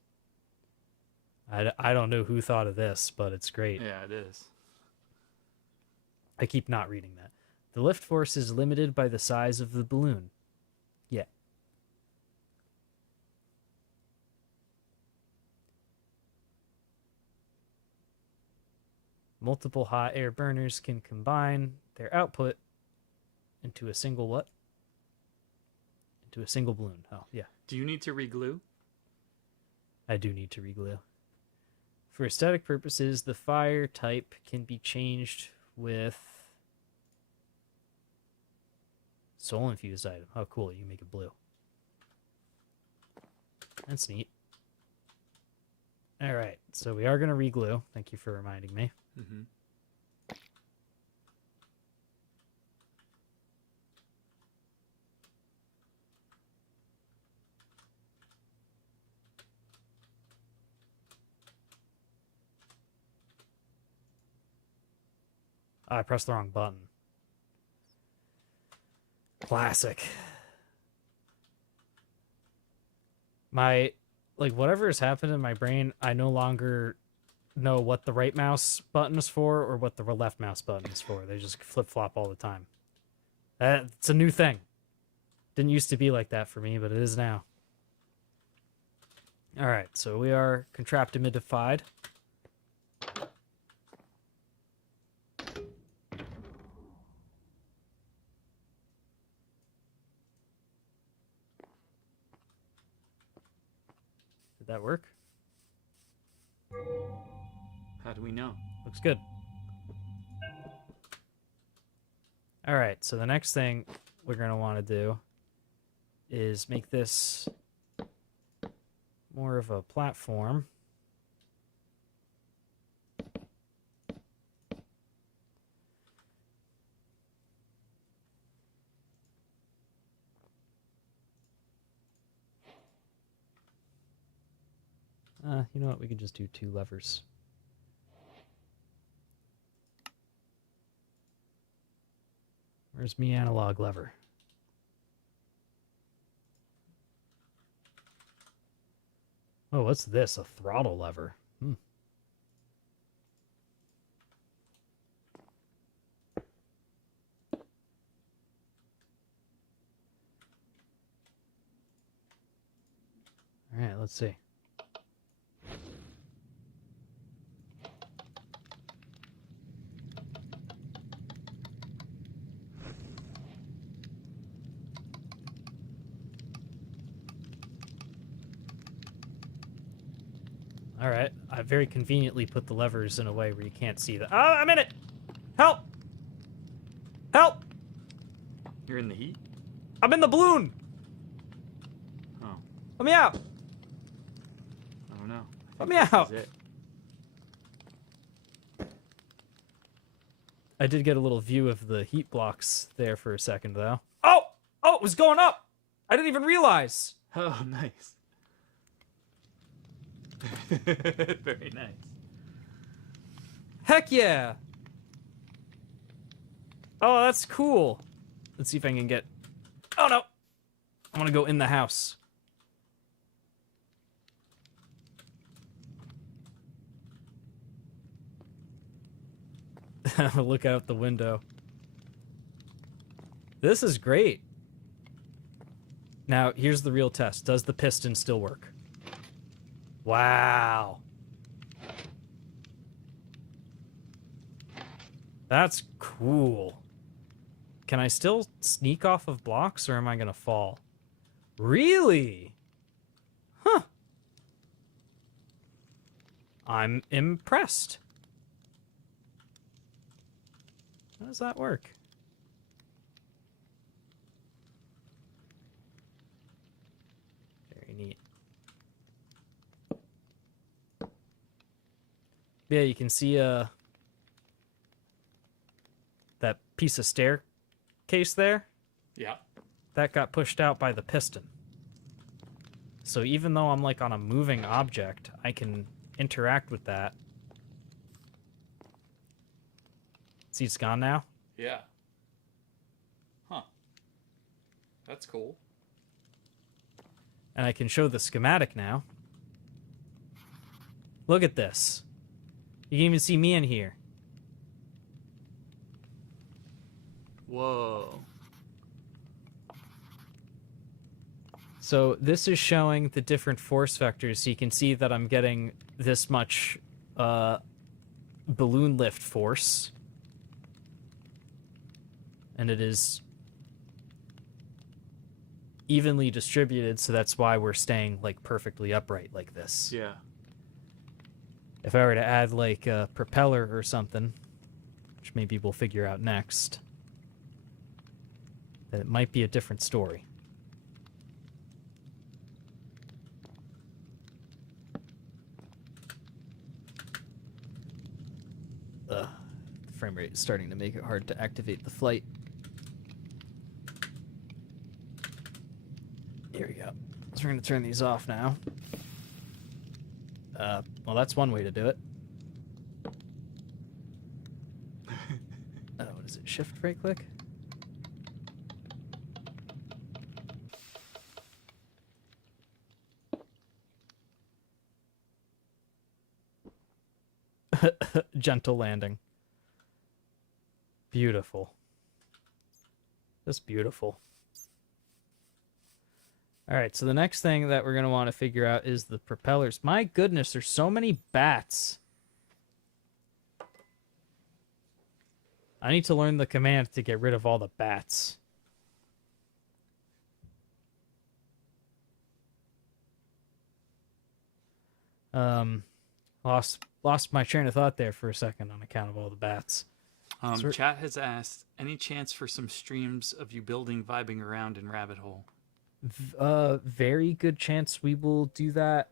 I don't know who thought of this, but it's great. Yeah, it is. I keep not reading that. The lift force is limited by the size of the balloon. Yeah. Multiple hot air burners can combine their output into a single what? Into a single balloon. Oh, yeah. Do you need to reglue? I do need to reglue. For aesthetic purposes, the fire type can be changed with soul infused item. Oh, cool. You can make it blue. That's neat. All right. So we are going to reglue. Thank you for reminding me. Mm-hmm. I pressed the wrong button. Classic. Whatever has happened in my brain, I no longer know what the right mouse button is for or what the left mouse button is for. They just flip-flop all the time. It's a new thing. Didn't used to be like that for me, but it is now. All right, so we are contraptimidified. Did that work? How do we know? Looks good. All right, so the next thing we're going to want to do is make this more of a platform. You know what? We can just do 2 levers. Where's me analog lever? Oh, what's this? A throttle lever. All right, let's see. All right, I very conveniently put the levers in a way where you can't see them. Oh, I'm in it! Help! Help! You're in the heat? I'm in the balloon! Oh. Let me out! I don't know. Let me out! Is it. I did get a little view of the heat blocks there for a second, though. Oh! Oh, it was going up! I didn't even realize! Oh, nice. Very nice. Heck yeah! Oh, that's cool. Let's see if I can get... Oh, no! I want to go in the house. Look out the window. This is great. Now, here's the real test. Does the piston still work? Wow. That's cool. Can I still sneak off of blocks, or am I going to fall? Really? Huh. I'm impressed. How does that work? Very neat. Yeah, you can see that piece of staircase there. Yeah. That got pushed out by the piston. So even though I'm like on a moving object, I can interact with that. See, it's gone now? Yeah. Huh. That's cool. And I can show the schematic now. Look at this. You can even see me in here. Whoa. So this is showing the different force vectors. So you can see that I'm getting this much balloon lift force. And it is evenly distributed, so that's why we're staying like perfectly upright like this. Yeah. If I were to add like a propeller or something, which maybe we'll figure out next, then it might be a different story. The frame rate is starting to make it hard to activate the flight. Here we go. So we're going to turn these off now. Well, that's one way to do it. What is it? Shift right click? Gentle landing. Beautiful. Just beautiful. Alright, so the next thing that we're going to want to figure out is the propellers. My goodness, there's so many bats. I need to learn the command to get rid of all the bats. Lost my train of thought there for a second on account of all the bats. Chat has asked, any chance for some streams of you building, vibing around in Rabbit Hole? Very good chance we will do that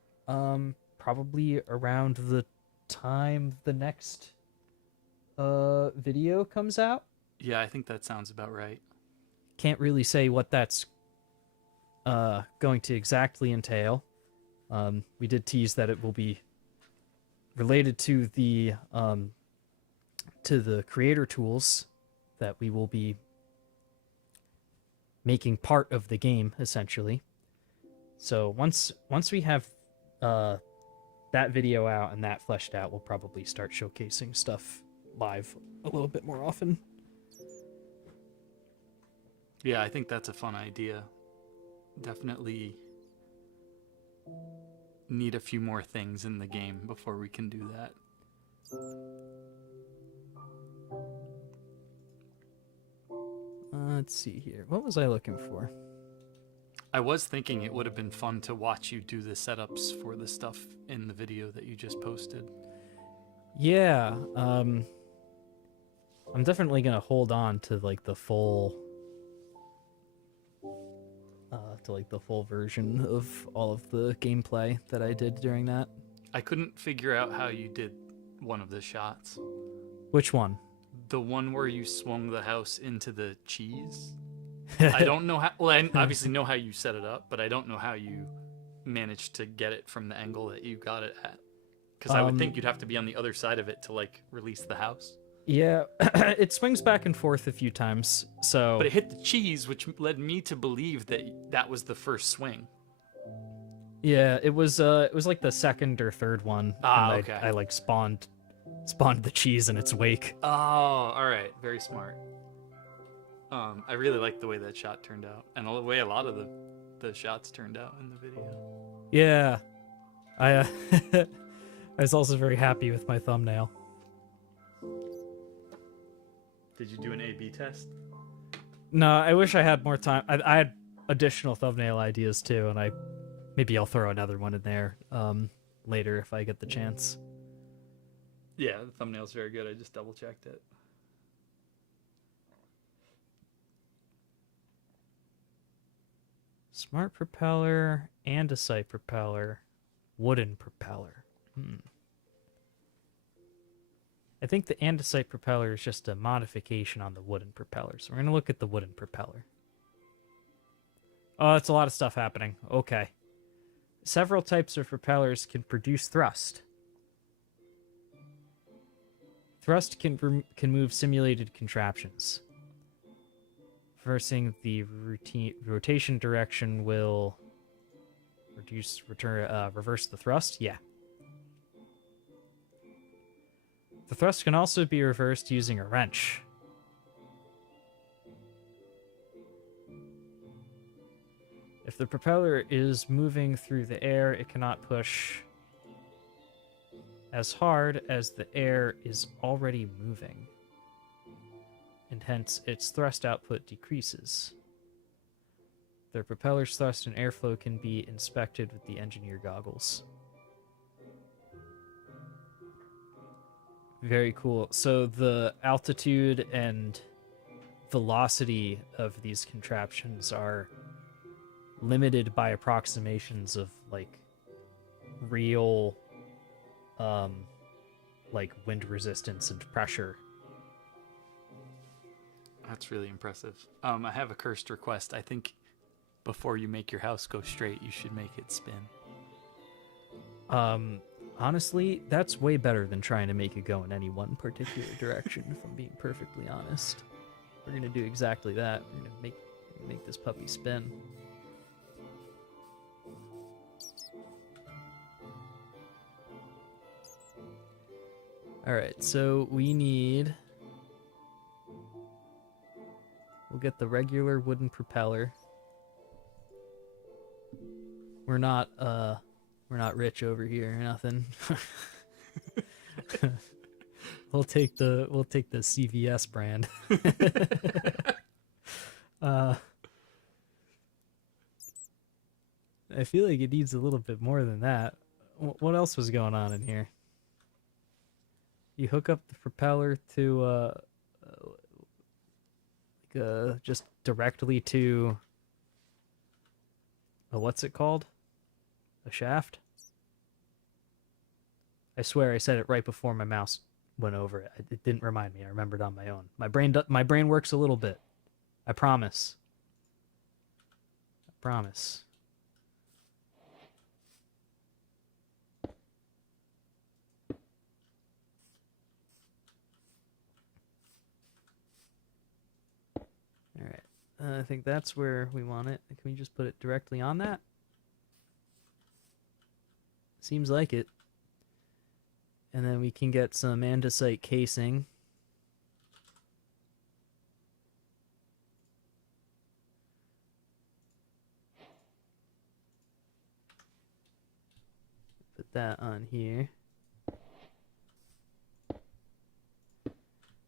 probably around the time the next video comes out. Yeah, I think that sounds about right. Can't really say what that's going to exactly entail. We did tease that it will be related to the creator tools that we will be making part of the game, essentially. So once we have that video out and that fleshed out, we'll probably start showcasing stuff live a little bit more often. Yeah, I think that's a fun idea. Definitely need a few more things in the game before we can do that. Let's see here. What was I looking for? I was thinking it would have been fun to watch you do the setups for the stuff in the video that you just posted. Yeah, I'm definitely gonna hold on to like the full version of all of the gameplay that I did during that. I couldn't figure out how you did one of the shots. Which one? the one where you swung the house into the cheese. I don't know how. Well, I obviously know how you set it up, but I don't know how you managed to get it from the angle that you got it at. Because I would think you'd have to be on the other side of it to like release the house. Yeah, it swings back and forth a few times. So, but it hit the cheese, which led me to believe that that was the first swing. Yeah, it was like the second or third one. Ah, and okay. I like spawned the cheese in its wake. Oh, all right, very smart. I really like the way that shot turned out, and the way a lot of the shots turned out in the video. Yeah, I I was also very happy with my thumbnail. Did you do an A/B test? No, I wish I had more time. I had additional thumbnail ideas too, and maybe I'll throw another one in there later if I get the chance. Yeah, the thumbnail's very good. I just double checked it. Smart propeller, andesite propeller, wooden propeller. I think the andesite propeller is just a modification on the wooden propeller. So we're going to look at the wooden propeller. Oh, that's a lot of stuff happening. Okay. Several types of propellers can produce thrust. Thrust can move simulated contraptions. Reversing the rotation direction will reverse the thrust? Yeah. The thrust can also be reversed using a wrench. If the propeller is moving through the air, it cannot push as hard as the air is already moving, and hence its thrust output decreases. The propeller's thrust and airflow can be inspected with the engineer goggles. Very cool. So the altitude and velocity of these contraptions are limited by approximations of like real like wind resistance and pressure. That's really impressive. I have a cursed request. I think before you make your house go straight, you should make it spin. Honestly, that's way better than trying to make it go in any one particular direction, if I'm being perfectly honest. We're going to do exactly that. We're going to make this puppy spin. Alright, so we'll get the regular wooden propeller. We're not rich over here or nothing. We'll take the CVS brand. I feel like it needs a little bit more than that. What else was going on in here? You hook up the propeller to just directly to what's it called? A shaft? I swear I said it right before my mouse went over it. It didn't remind me. I remembered on my own. My brain works a little bit. I promise. I promise. All right. I think that's where we want it. Can we just put it directly on that? Seems like it. And then we can get some andesite casing. Put that on here.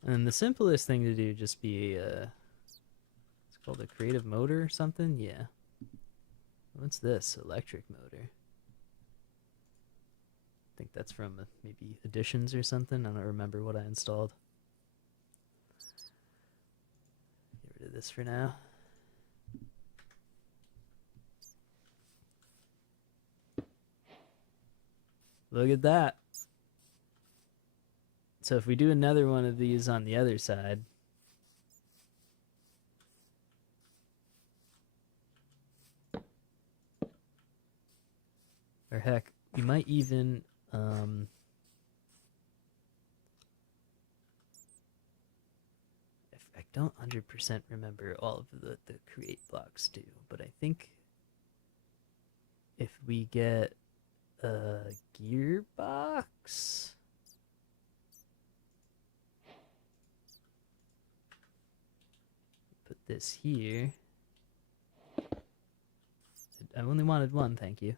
And the simplest thing to do just be it's called a creative motor or something? Yeah. What's this? Electric motor. I think that's from maybe Additions or something. I don't remember what I installed. Get rid of this for now. Look at that. So if we do another one of these on the other side, or heck, we might even if I don't 100% remember all of the create blocks do, but I think if we get a gearbox, put this here. I only wanted one, thank you.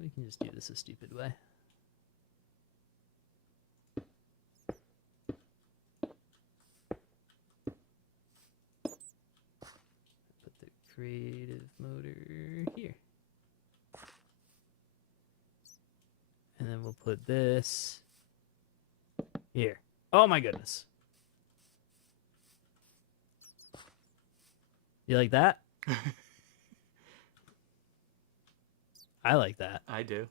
We can just do this a stupid way. Put the creative motor here. And then we'll put this here. Oh my goodness. You like that? I like that. I do.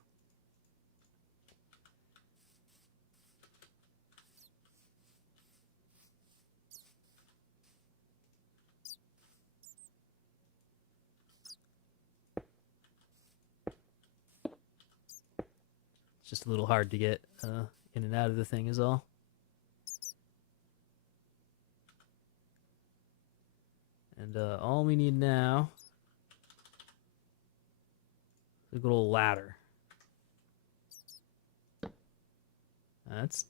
It's just a little hard to get in and out of the thing is all. And all we need now is a good old ladder. That's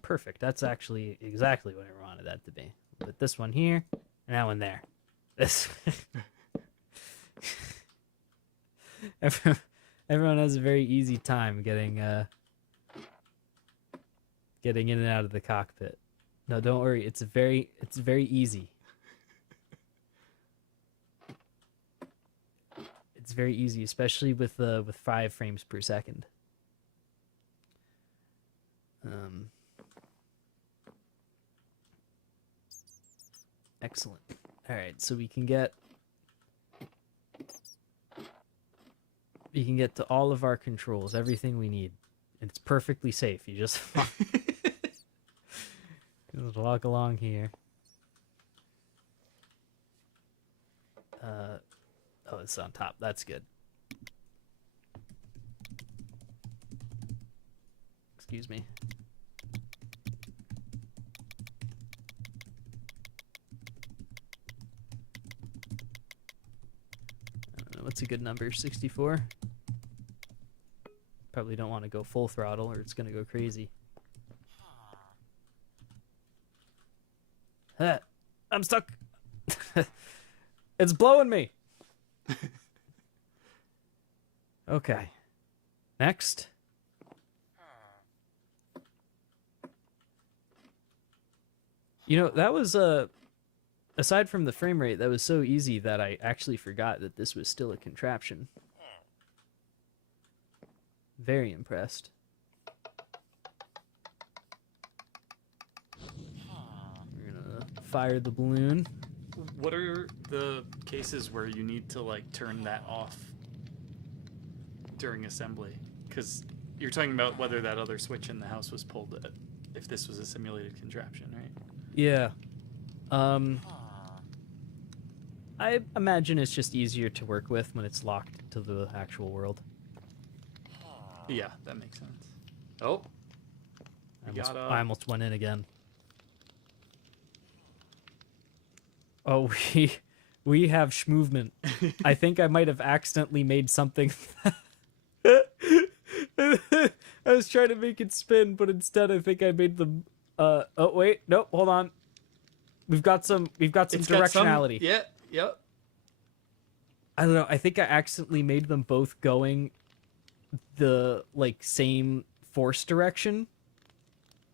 perfect. That's actually exactly what I wanted that to be. Put this one here and that one there. This everyone has a very easy time getting in and out of the cockpit. No, don't worry. It's very easy. It's very easy, especially with 5 frames per second. Excellent. All right, so we can get to all of our controls, everything we need. It's perfectly safe. You just just walk along here. Oh, it's on top. That's good. Excuse me. I don't know. What's a good number? 64? Probably don't want to go full throttle or it's going to go crazy. I'm stuck. It's blowing me. Okay. Next. You know, that was aside from the frame rate, that was so easy that I actually forgot that this was still a contraption. Very impressed. We're gonna fire the balloon. What are the cases where you need to like turn that off during assembly? Because you're talking about whether that other switch in the house was pulled if this was a simulated contraption, right? Yeah. I imagine it's just easier to work with when it's locked to the actual world. Yeah, that makes sense. Oh, I almost went in again. Oh, we have schmovement. I think I might have accidentally made something. I was trying to make it spin, but instead I think I made them. Oh wait, nope. Hold on. We've got some directionality. Yeah. Yep. I don't know. I think I accidentally made them both going the like same force direction.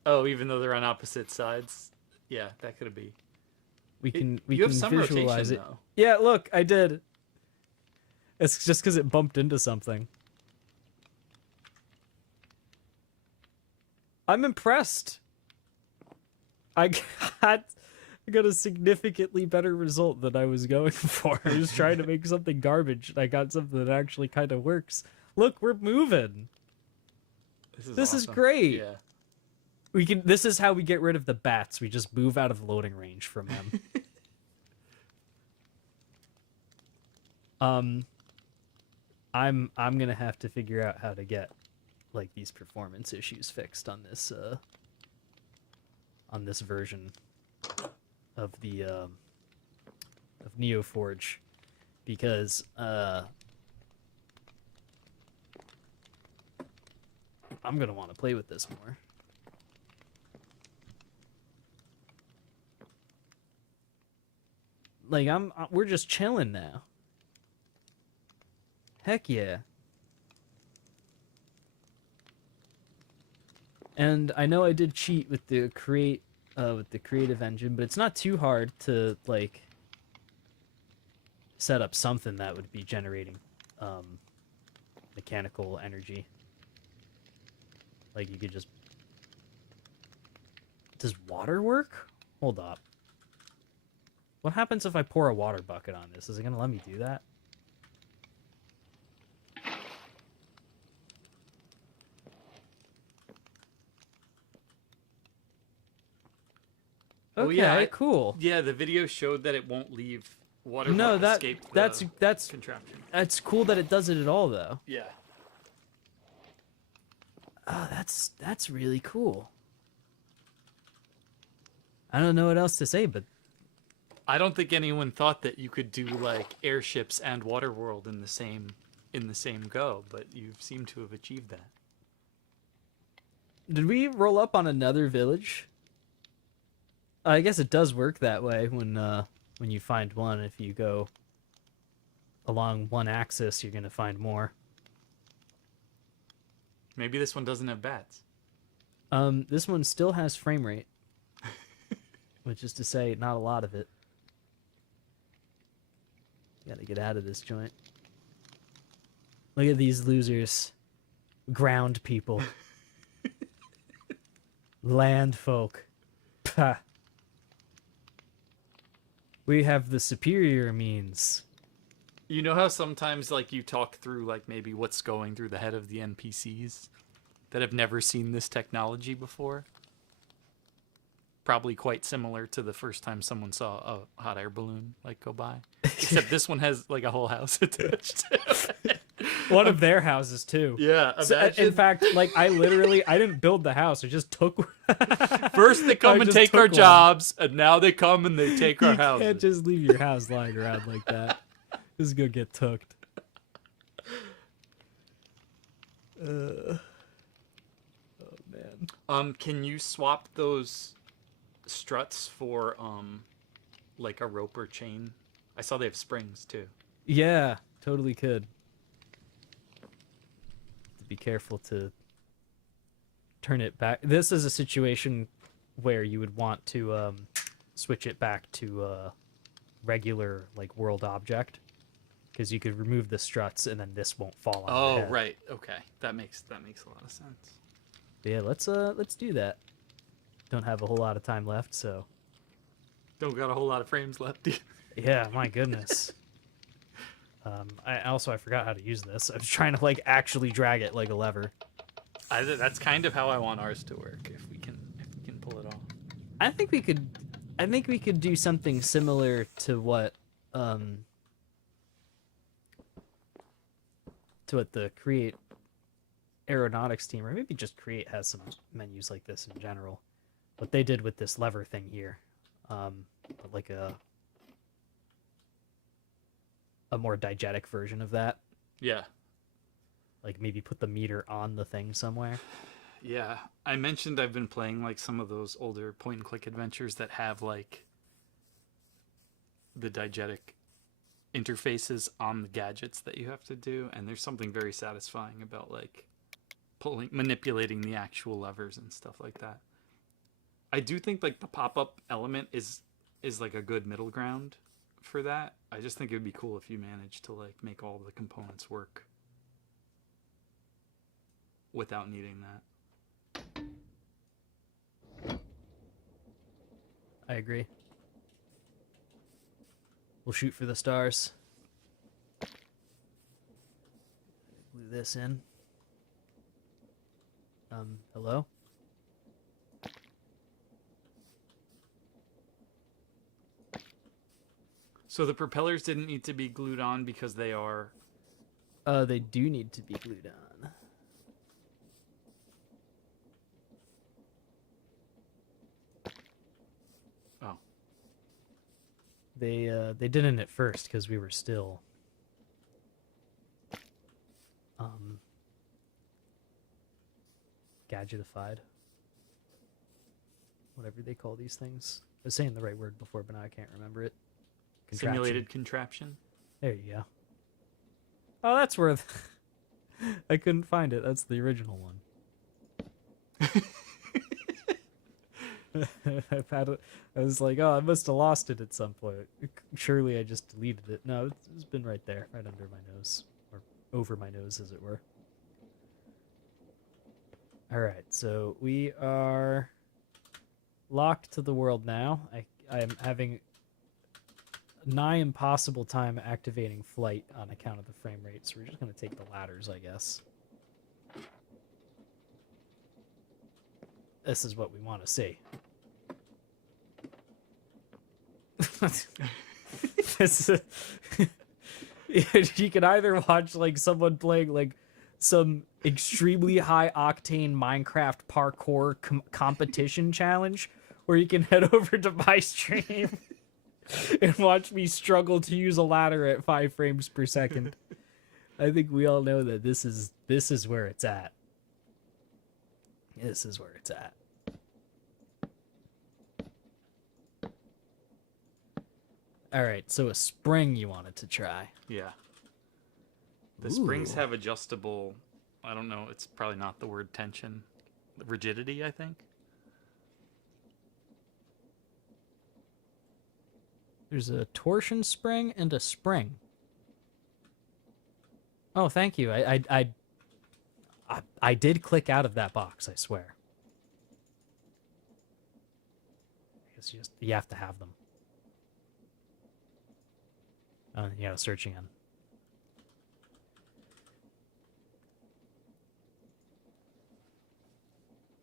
Oh, even though they're on opposite sides. Yeah, that could be. We can have some visualize rotation, it. though. Yeah, look, I did. It's just because it bumped into something. I'm impressed. I got a significantly better result than I was going for. I was trying to make something garbage, and I got something that actually kind of works. Look, we're moving. This is awesome. great. Yeah. We can. This is how we get rid of the bats. We just move out of loading range from them. I'm gonna have to figure out how to get like these performance issues fixed on this version of the of NeoForge, because I'm gonna want to play with this more. Like we're just chilling now. Heck yeah. And I know I did cheat with the creative engine, but it's not too hard to like set up something that would be generating mechanical energy. Like you could just... Does water work? Hold up. What happens if I pour a water bucket on this? Is it gonna let me do that? Oh, Okay, yeah, cool. Yeah, the video showed that it won't leave water. No, won't escape the that's contraption. That's cool that it does it at all, though. Yeah. Oh, that's really cool. I don't know what else to say, but I don't think anyone thought that you could do like airships and Waterworld in the same go, but you seem to have achieved that. did we roll up on another village? I guess it does work that way when you find one. If you go along one axis, you're gonna find more. Maybe this one doesn't have bats. This one still has frame rate, which is to say, not a lot of it. Gotta get out of this joint. Look at these losers. Ground people. Land folk. Pah. We have the superior means. You know how sometimes like you talk through like maybe what's going through the head of the NPCs that have never seen this technology before? Probably quite similar to the first time someone saw a hot air balloon like go by. Except this one has like a whole house attached to it. One of their houses too. Yeah, In fact, like I didn't build the house. I just took. first they come I and just take took our one. jobs, and now they come and they take our You houses. can't just leave your house lying around like that. This is gonna get tooked. Oh man. Can you swap those struts for like a rope or chain? I saw they have springs too. Yeah, totally could. Be careful to turn it back. This is a situation where you would want to switch it back to a regular like world object, because you could remove the struts and then this won't fall on your head. Right. Okay. That makes a lot of sense. But yeah, let's do that. Don't have a whole lot of time left, so Don't got a whole lot of frames left. yeah, my goodness. I forgot how to use this. I was trying to like actually drag it like a lever. That's kind of how I want ours to work. If we can pull it off. I think we could do something similar to what the Create Aeronautics team, or maybe just Create has some menus like this in general. What they did with this lever thing here, like a more diegetic version of that. Yeah. Like maybe put the meter on the thing somewhere. Yeah. I mentioned I've been playing like some of those older point and click adventures that have like the diegetic interfaces on the gadgets that you have to do, and there's something very satisfying about like manipulating the actual levers and stuff like that. I do think like the pop-up element is like a good middle ground for that. I just think it would be cool if you managed to like make all the components work without needing that. I agree. We'll shoot for the stars. Glue this in. Hello? So the propellers didn't need to be glued on because they are... They do need to be glued on. Oh. They didn't at first because we were still gadgetified. Whatever they call these things. I was saying the right word before, but now I can't remember it. Simulated contraption? There you go. Oh, that's where I couldn't find it. That's the original one. I was like, oh, I must have lost it at some point. Surely I just deleted it. No, it's been right there, right under my nose. Or over my nose, as it were. Alright, so we are locked to the world now. I am having a nigh impossible time activating flight on account of the frame rate, so we're just going to take the ladders, I guess. This is what we want to see. You can either watch like someone playing like some extremely high octane Minecraft parkour competition challenge, or you can head over to my stream and watch me struggle to use a ladder at 5 frames per second. I think we all know that this is where it's at. This is where it's at. All right, so a spring you wanted to try. Yeah. The springs Ooh. have adjustable, I don't know, it's probably not the word tension. Rigidity, I think. There's a torsion spring and a spring. Oh, thank you. I did click out of that box, I swear. I guess you have to have them. Yeah, search again.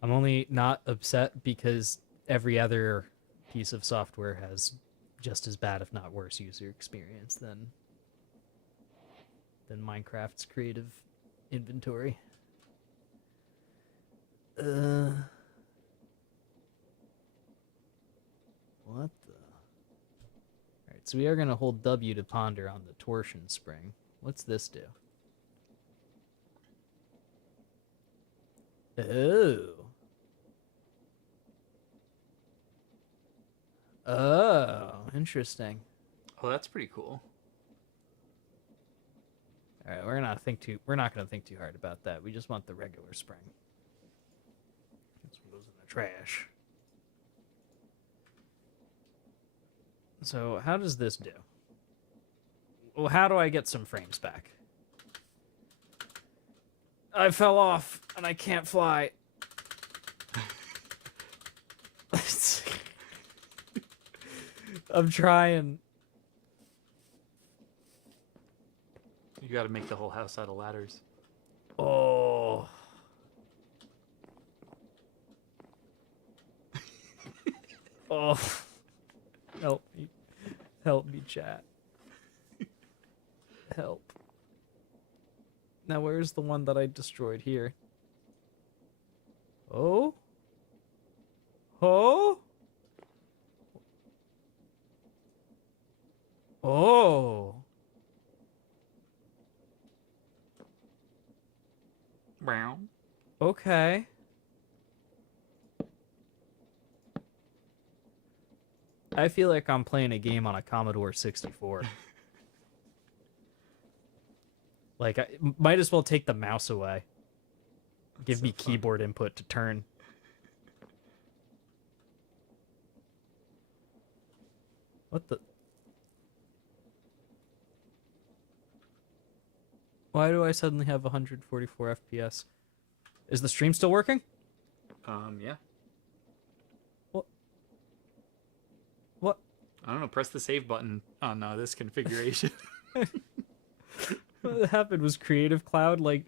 I'm only not upset because every other piece of software has just as bad, if not worse, user experience than Minecraft's creative inventory. What the? Alright, so we are going to hold W to ponder on the torsion spring. What's this do? Oh. Oh, interesting. Oh, that's pretty cool. All right, we're not gonna think too hard about that. We just want the regular spring. This one goes in the trash. So how does this do? Well, how do I get some frames back? I fell off and I can't fly. I'm trying. You gotta make the whole house out of ladders. Oh. Oh. Help me. Help me, chat. Help. Now, where's the one that I destroyed here? Oh? Oh? Oh. Brown. Okay. I feel like I'm playing a game on a Commodore 64. Like, I might as well take the mouse away. Give me keyboard input to turn. What the? Why do I suddenly have 144 FPS? Is the stream still working? Yeah. What? What? I don't know. Press the save button on this configuration. What happened? Was Creative Cloud like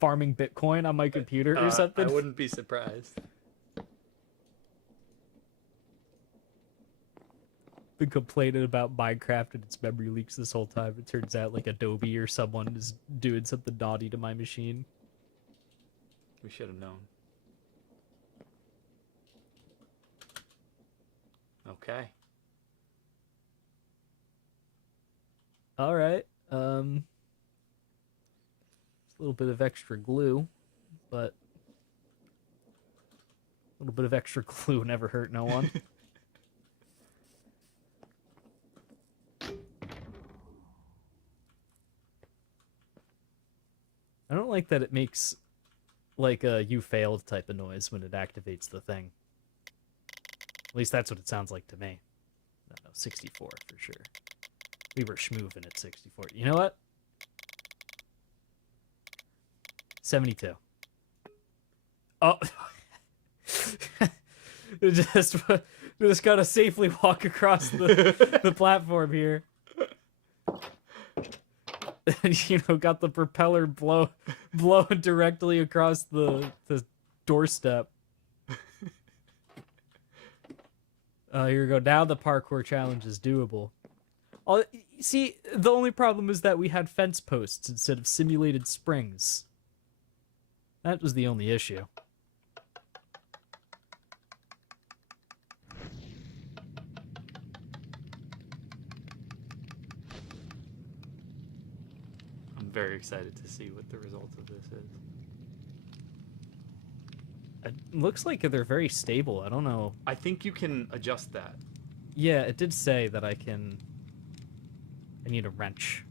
farming Bitcoin on my computer or something? I wouldn't be surprised. Been complaining about Minecraft and its memory leaks this whole time. It turns out like Adobe or someone is doing something naughty to my machine. We should have known. Okay. All right. A little bit of extra glue, but a little bit of extra glue never hurt no one. I don't like that it makes like a "you failed" type of noise when it activates the thing. At least that's what it sounds like to me. No, 64 for sure. We were schmoovin' at 64. You know what? 72. Oh. just gotta safely walk across the platform here. And, got the propeller blowing directly across the doorstep. Here we go. Now the parkour challenge is doable. See, the only problem is that we had fence posts instead of simulated springs. That was the only issue. I'm very excited to see what the result of this is. It looks like they're very stable. I don't know. I think you can adjust that. Yeah, it did say that I need a wrench.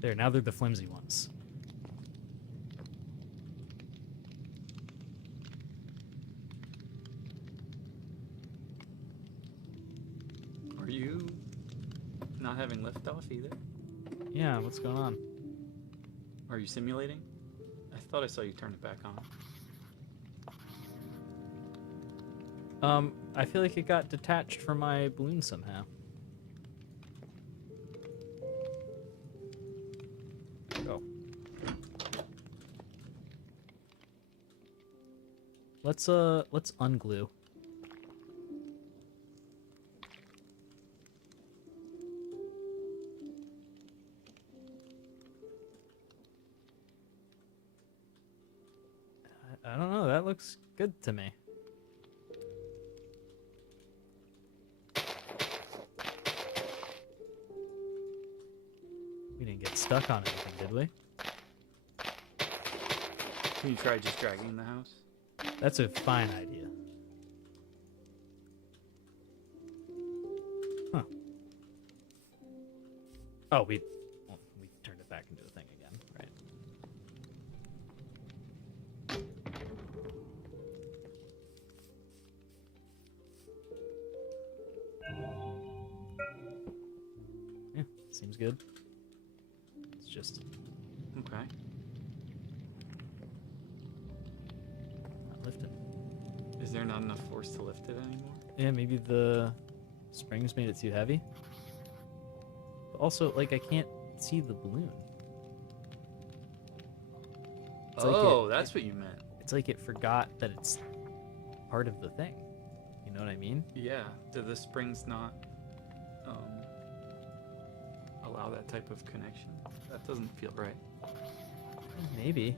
There, now they're the flimsy ones. Are you not having liftoff either? Yeah, what's going on? Are you simulating? I thought I saw you turn it back on. I feel like it got detached from my balloon somehow. Go. Let's unglue. I don't know, that looks good to me. We didn't get stuck on anything, did we? Can you try just dragging the house? That's a fine idea. Huh. Oh, we turned it back into a thing again, right? Yeah, seems good. It's just Okay. not lifting. Is there not enough force to lift it anymore? Yeah, maybe the springs made it too heavy. But also, like, I can't see the balloon. It's like That's what you meant. It's like it forgot that it's part of the thing. You know what I mean? Yeah. Do the springs not allow that type of connection? That doesn't feel right. Maybe.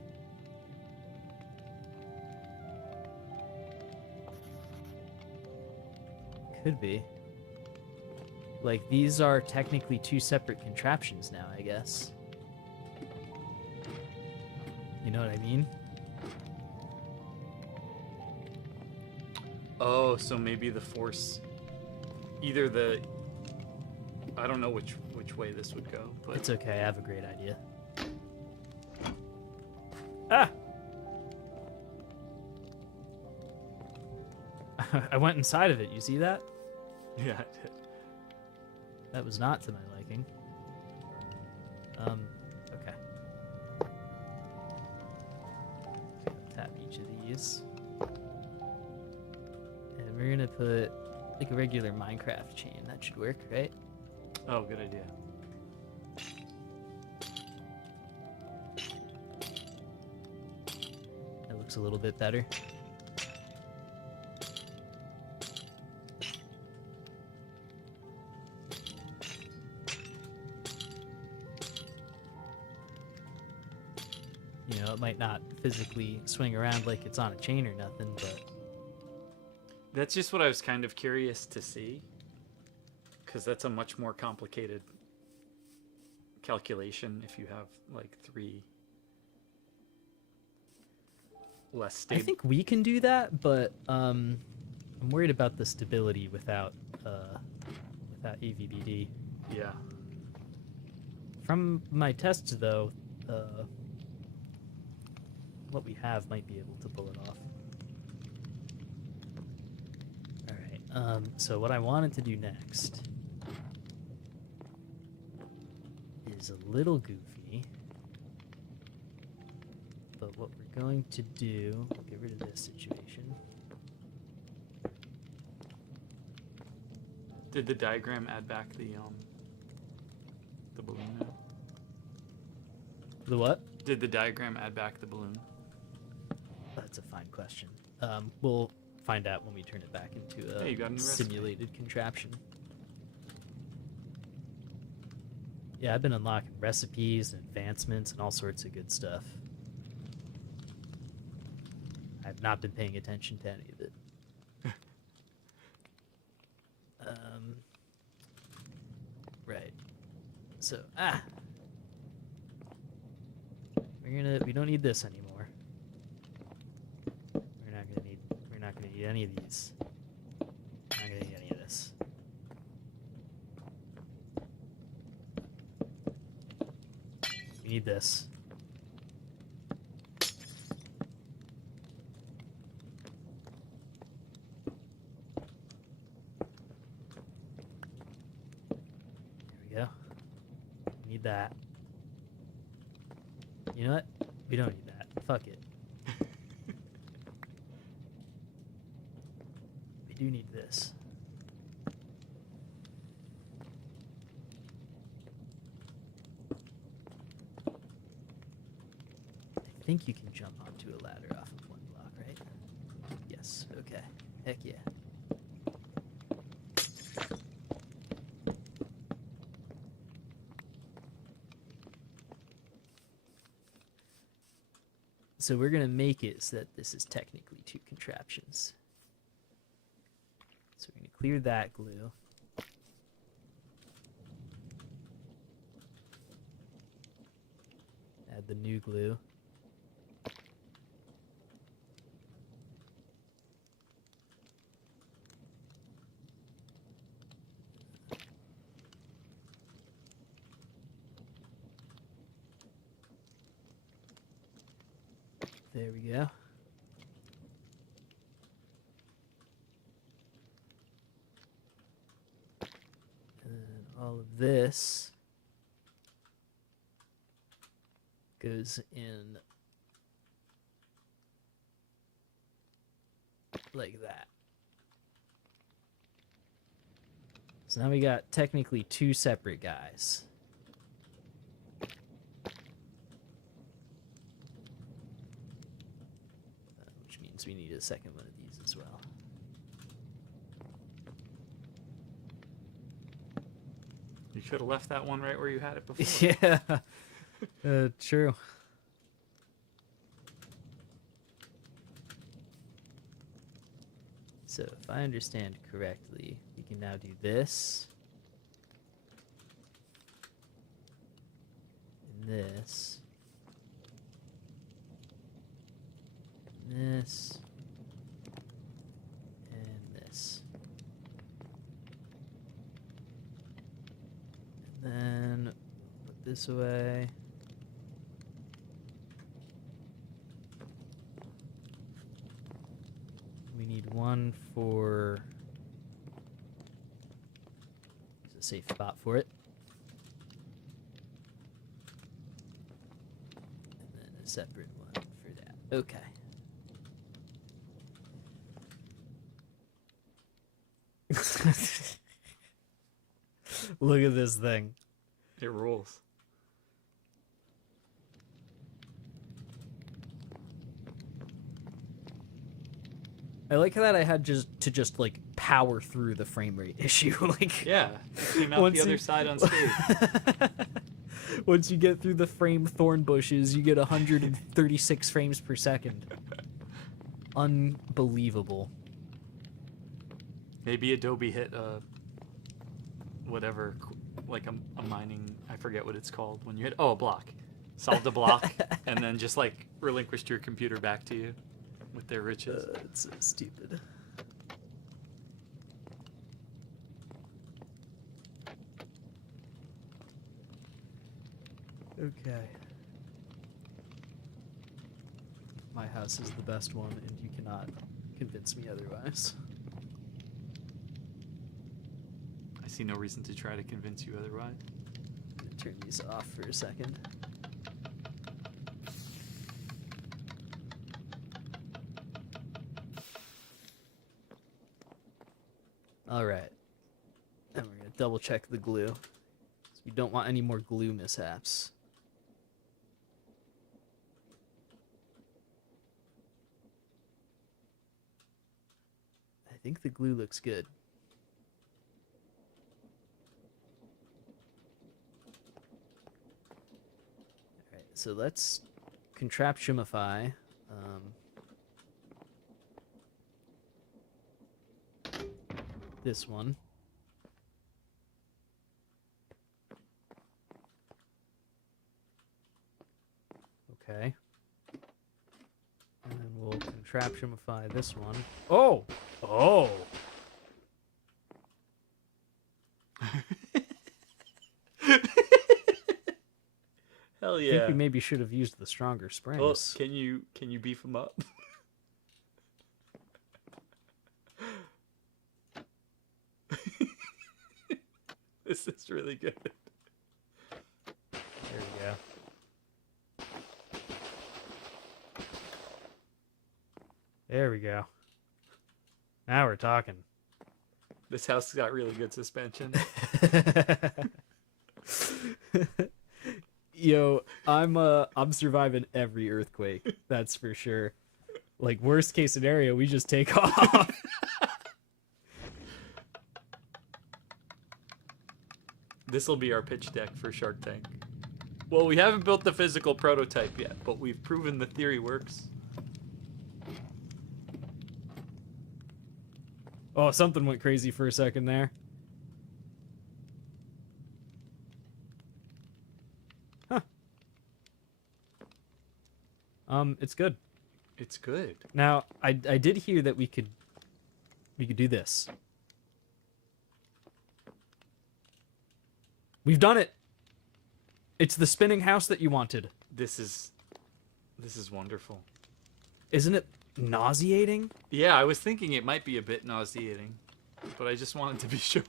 Could be. Like, these are technically two separate contraptions now, I guess. You know what I mean? Oh, so maybe the force, either the, I don't know which way this would go, but It's okay, I have a great idea. Ah! I went inside of it. You see that? Yeah, I did. That was not to my liking. Okay. Tap each of these. And we're gonna put like a regular Minecraft chain. That should work, right? Oh, good idea. That looks a little bit better. You know, it might not physically swing around like it's on a chain or nothing, but That's just what I was kind of curious to see, because that's a much more complicated calculation if you have like 3 less I stable. think we can do that, but I'm worried about the stability without AVBD. Yeah. From my tests, though, what we have might be able to pull it off. All right. So what I wanted to do next is a little goofy, but what we're going to do, we'll get rid of this situation. Did the diagram add back the balloon now? The what? Did the diagram add back the balloon? That's a fine question. We'll find out when we turn it back into Hey, you got a a new recipe. simulated contraption. Yeah, I've been unlocking recipes and advancements and all sorts of good stuff. I've not been paying attention to any of it. Right. So, we don't need this anymore. We're not gonna need any of these. Not gonna need any of this. We need this. There we go. We need that. You know what? We don't need that. Fuck it. We do need this. I think you can jump onto a ladder off of one block, right? Yes. Okay. Heck yeah. So we're going to make it so that this is technically 2 contraptions. So we're going to clear that glue. Add the new glue. There we go. And then all of this goes in like that. So now we got technically 2 separate guys. Which means we need a second one of these as well. You could have left that one right where you had it before. Yeah, true. So if I understand correctly, we can now do this. And this. And this. And this. And then put this away. We need one for... There's a safe spot for it. And then a separate one for that. Okay. Look at this thing. It rules. I like that I had just like power through the frame rate issue. Like, Yeah, it came out Once the other you- side unscathed. once you get through the frame thorn bushes, you get 136 frames per second. Unbelievable. Maybe Adobe hit whatever, like a mining, I forget what it's called when you hit, a block. Solved a block, and then just like relinquished your computer back to you with their riches. It's so stupid. Okay. My house is the best one, and you cannot convince me otherwise. I see no reason to try to convince you otherwise. I'm gonna turn these off for a second. Alright. And we're gonna double check the glue. 'Cause we don't want any more glue mishaps. I think the glue looks good. Alright, so let's contraptionify. This one. Okay. And then we'll contraptionify this one. Oh! Oh! Hell I yeah. think we maybe should have used the stronger springs. Oh, can you beef them up? This is really good. There we go. There we go. Now we're talking. This house got really good suspension. Yo, I'm surviving every earthquake. That's for sure. Like, worst case scenario, we just take off. This will be our pitch deck for Shark Tank. Well, we haven't built the physical prototype yet, but we've proven the theory works. Oh, something went crazy for a second there. Huh. It's good. It's good. Now, I did hear that we could do this. We've done it. It's the spinning house that you wanted. This is wonderful. Isn't it nauseating? Yeah, I was thinking it might be a bit nauseating, but I just wanted to be sure.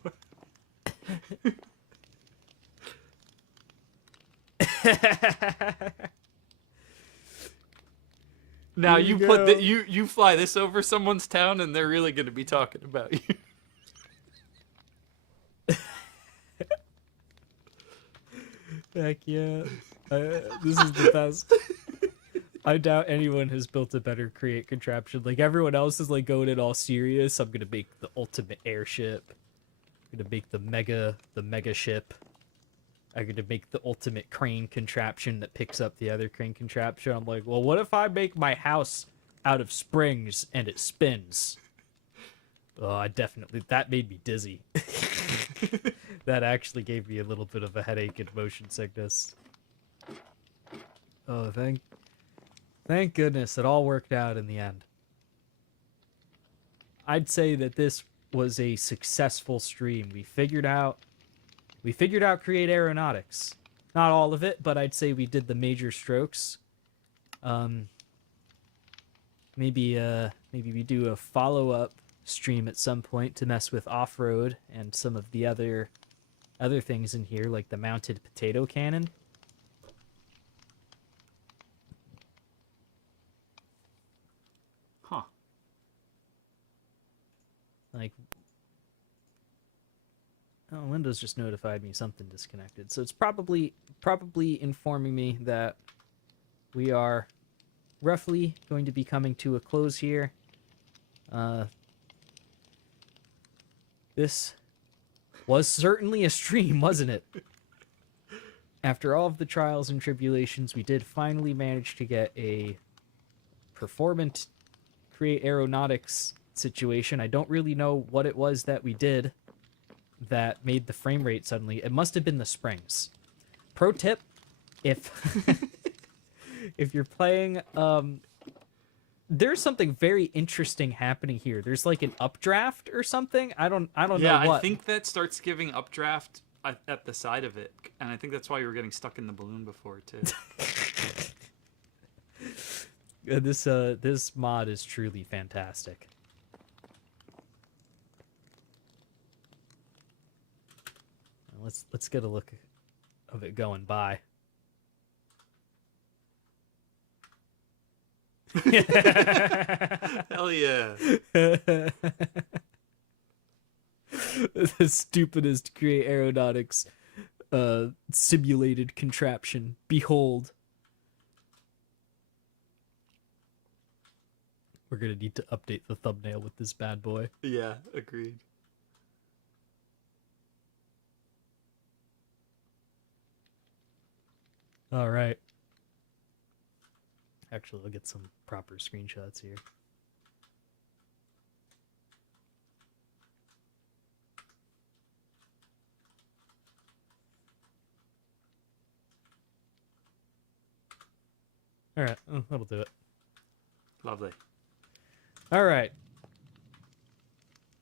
Now Here you you put go. that you fly this over someone's town and they're really going to be talking about you. Heck yeah. This is the best. I doubt anyone has built a better create contraption. Like, everyone else is like going in all serious. I'm gonna make the ultimate airship. I'm gonna make the mega ship. I'm gonna make the ultimate crane contraption that picks up the other crane contraption. I'm like, well, what if I make my house out of springs and it spins? Oh, that made me dizzy. That actually gave me a little bit of a headache and motion sickness. Oh, thank goodness it all worked out in the end. I'd say that this was a successful stream. We figured out create aeronautics. Not all of it, but I'd say we did the major strokes. Maybe maybe we do a follow-up stream at some point to mess with off-road and some of the other things in here, like the mounted potato cannon. Huh. Like, oh, Windows just notified me something disconnected. So it's probably informing me that we are roughly going to be coming to a close here. This was certainly a stream, wasn't it? After all of the trials and tribulations, we did finally manage to get a performant create aeronautics situation. I don't really know what it was that we did that made the frame rate suddenly. It must have been the springs. Pro tip, if if you're playing, there's something very interesting happening here. There's like an updraft or something. I don't know what. I think that starts giving updraft at the side of it, and I think that's why you were getting stuck in the balloon before too. This mod is truly fantastic. Let's get a look of it going by. Hell yeah. The stupidest create aeronautics simulated contraption. Behold. We're gonna need to update the thumbnail with this bad boy. Yeah, agreed. All right. Actually, I'll get some proper screenshots here. All right, that'll do it. Lovely. All right.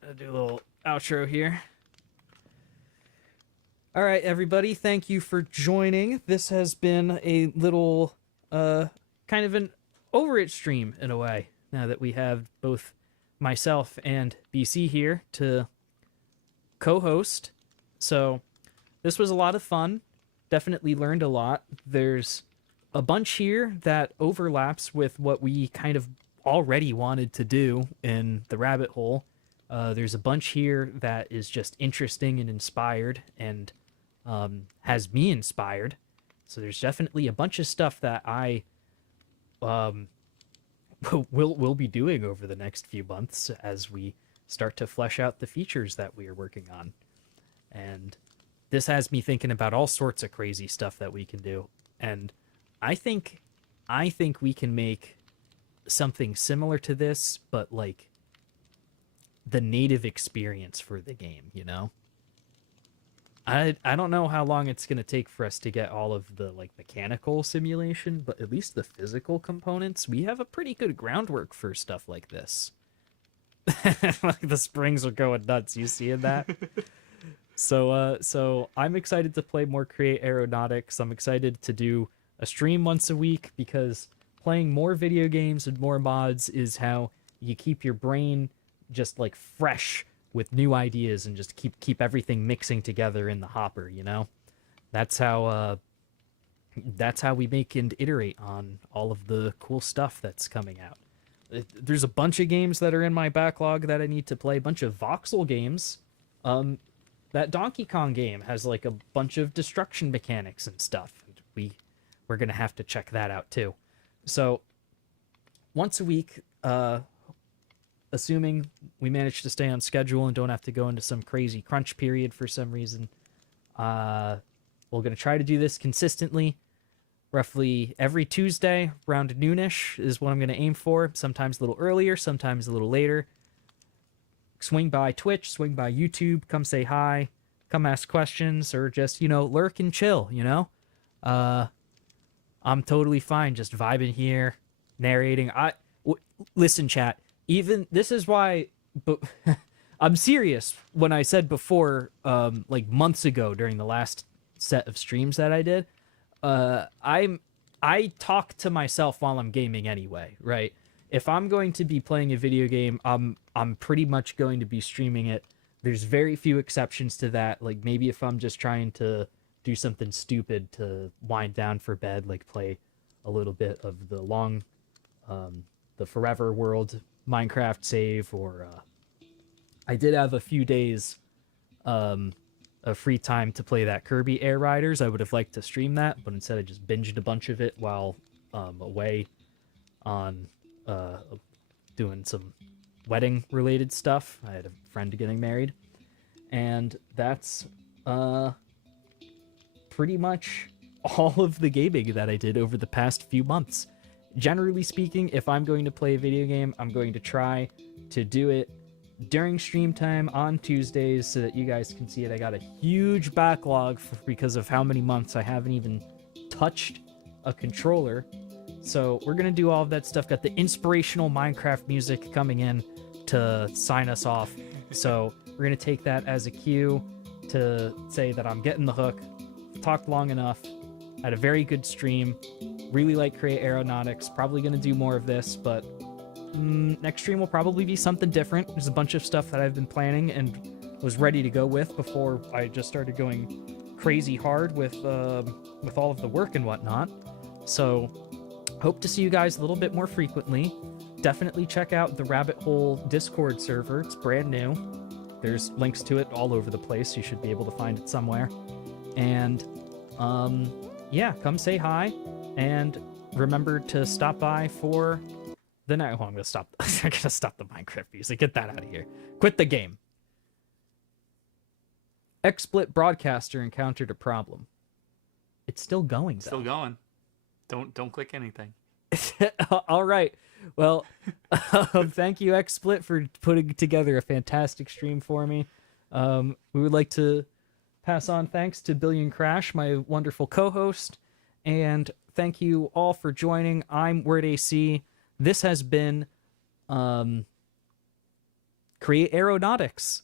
I'll do a little outro here. All right, everybody, thank you for joining. This has been a little, kind of an overage stream in a way, now that we have both myself and BC here to co-host. So this was a lot of fun. Definitely learned a lot. There's a bunch here that overlaps with what we kind of already wanted to do in the rabbit hole. There's a bunch here that is just interesting and inspired and has me inspired. So there's definitely a bunch of stuff that I will be doing over the next few months as we start to flesh out the features that we are working on. And this has me thinking about all sorts of crazy stuff that we can do. And I think we can make something similar to this, but like the native experience for the game, you know? I don't know how long it's going to take for us to get all of the like mechanical simulation, but at least the physical components, we have a pretty good groundwork for stuff like this. Like the springs are going nuts. You seeing that? So I'm excited to play more Create Aeronautics. I'm excited to do a stream once a week because playing more video games and more mods is how you keep your brain just like fresh with new ideas and just keep everything mixing together in the hopper, you know? That's how we make and iterate on all of the cool stuff that's coming out. There's a bunch of games that are in my backlog that I need to play, a bunch of voxel games. That Donkey Kong game has like a bunch of destruction mechanics and stuff. We're going to have to check that out too. So once a week, assuming we manage to stay on schedule and don't have to go into some crazy crunch period for some reason, we're going to try to do this consistently. Roughly every Tuesday, around noonish is what I'm going to aim for. Sometimes a little earlier, sometimes a little later. Swing by Twitch, swing by YouTube, come say hi, come ask questions, or just, lurk and chill, I'm totally fine just vibing here, narrating. Listen, chat, even this is why, but I'm serious when I said before, like months ago during the last set of streams that I did, I talk to myself while I'm gaming anyway, right? if I'm going to be playing a video game, I'm pretty much going to be streaming it. There's very few exceptions to that. Like maybe if I'm just trying to do something stupid to wind down for bed, like play a little bit of the Forever World Minecraft save, or I did have a few days of free time to play that Kirby Air Riders. I would have liked to stream that, but instead I just binged a bunch of it while away on doing some wedding related stuff. I had a friend getting married, and that's pretty much all of the gaming that I did over the past few months. Generally speaking, if I'm going to play a video game, I'm going to try to do it during stream time on Tuesdays so that you guys can see it. I got a huge backlog because of how many months I haven't even touched a controller. So we're going to do all of that stuff. Got the inspirational Minecraft music coming in to sign us off. So we're going to take that as a cue to say that I'm getting the hook. Talked long enough. Had a very good stream. Really like Create Aeronautics. Probably going to do more of this, but next stream will probably be something different. There's a bunch of stuff that I've been planning and was ready to go with before I just started going crazy hard with all of the work and whatnot. So hope to see you guys a little bit more frequently. Definitely check out the Rabbit Hole Discord server. It's brand new. There's links to it all over the place. You should be able to find it somewhere. And yeah, come say hi, and remember to stop by for the night. Oh, I'm gonna stop. I'm gonna stop the Minecraft music. Get that out of here. Quit the game. XSplit broadcaster encountered a problem. It's still going, though. Still going. Don't click anything. All right. Well, thank you, XSplit, for putting together a fantastic stream for me. We would like to pass on thanks to Billion Crash, my wonderful co-host, and thank you all for joining. I'm Wert AC. This has been Create Aeronautics.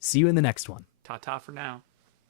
See you in the next one. Ta-ta for now.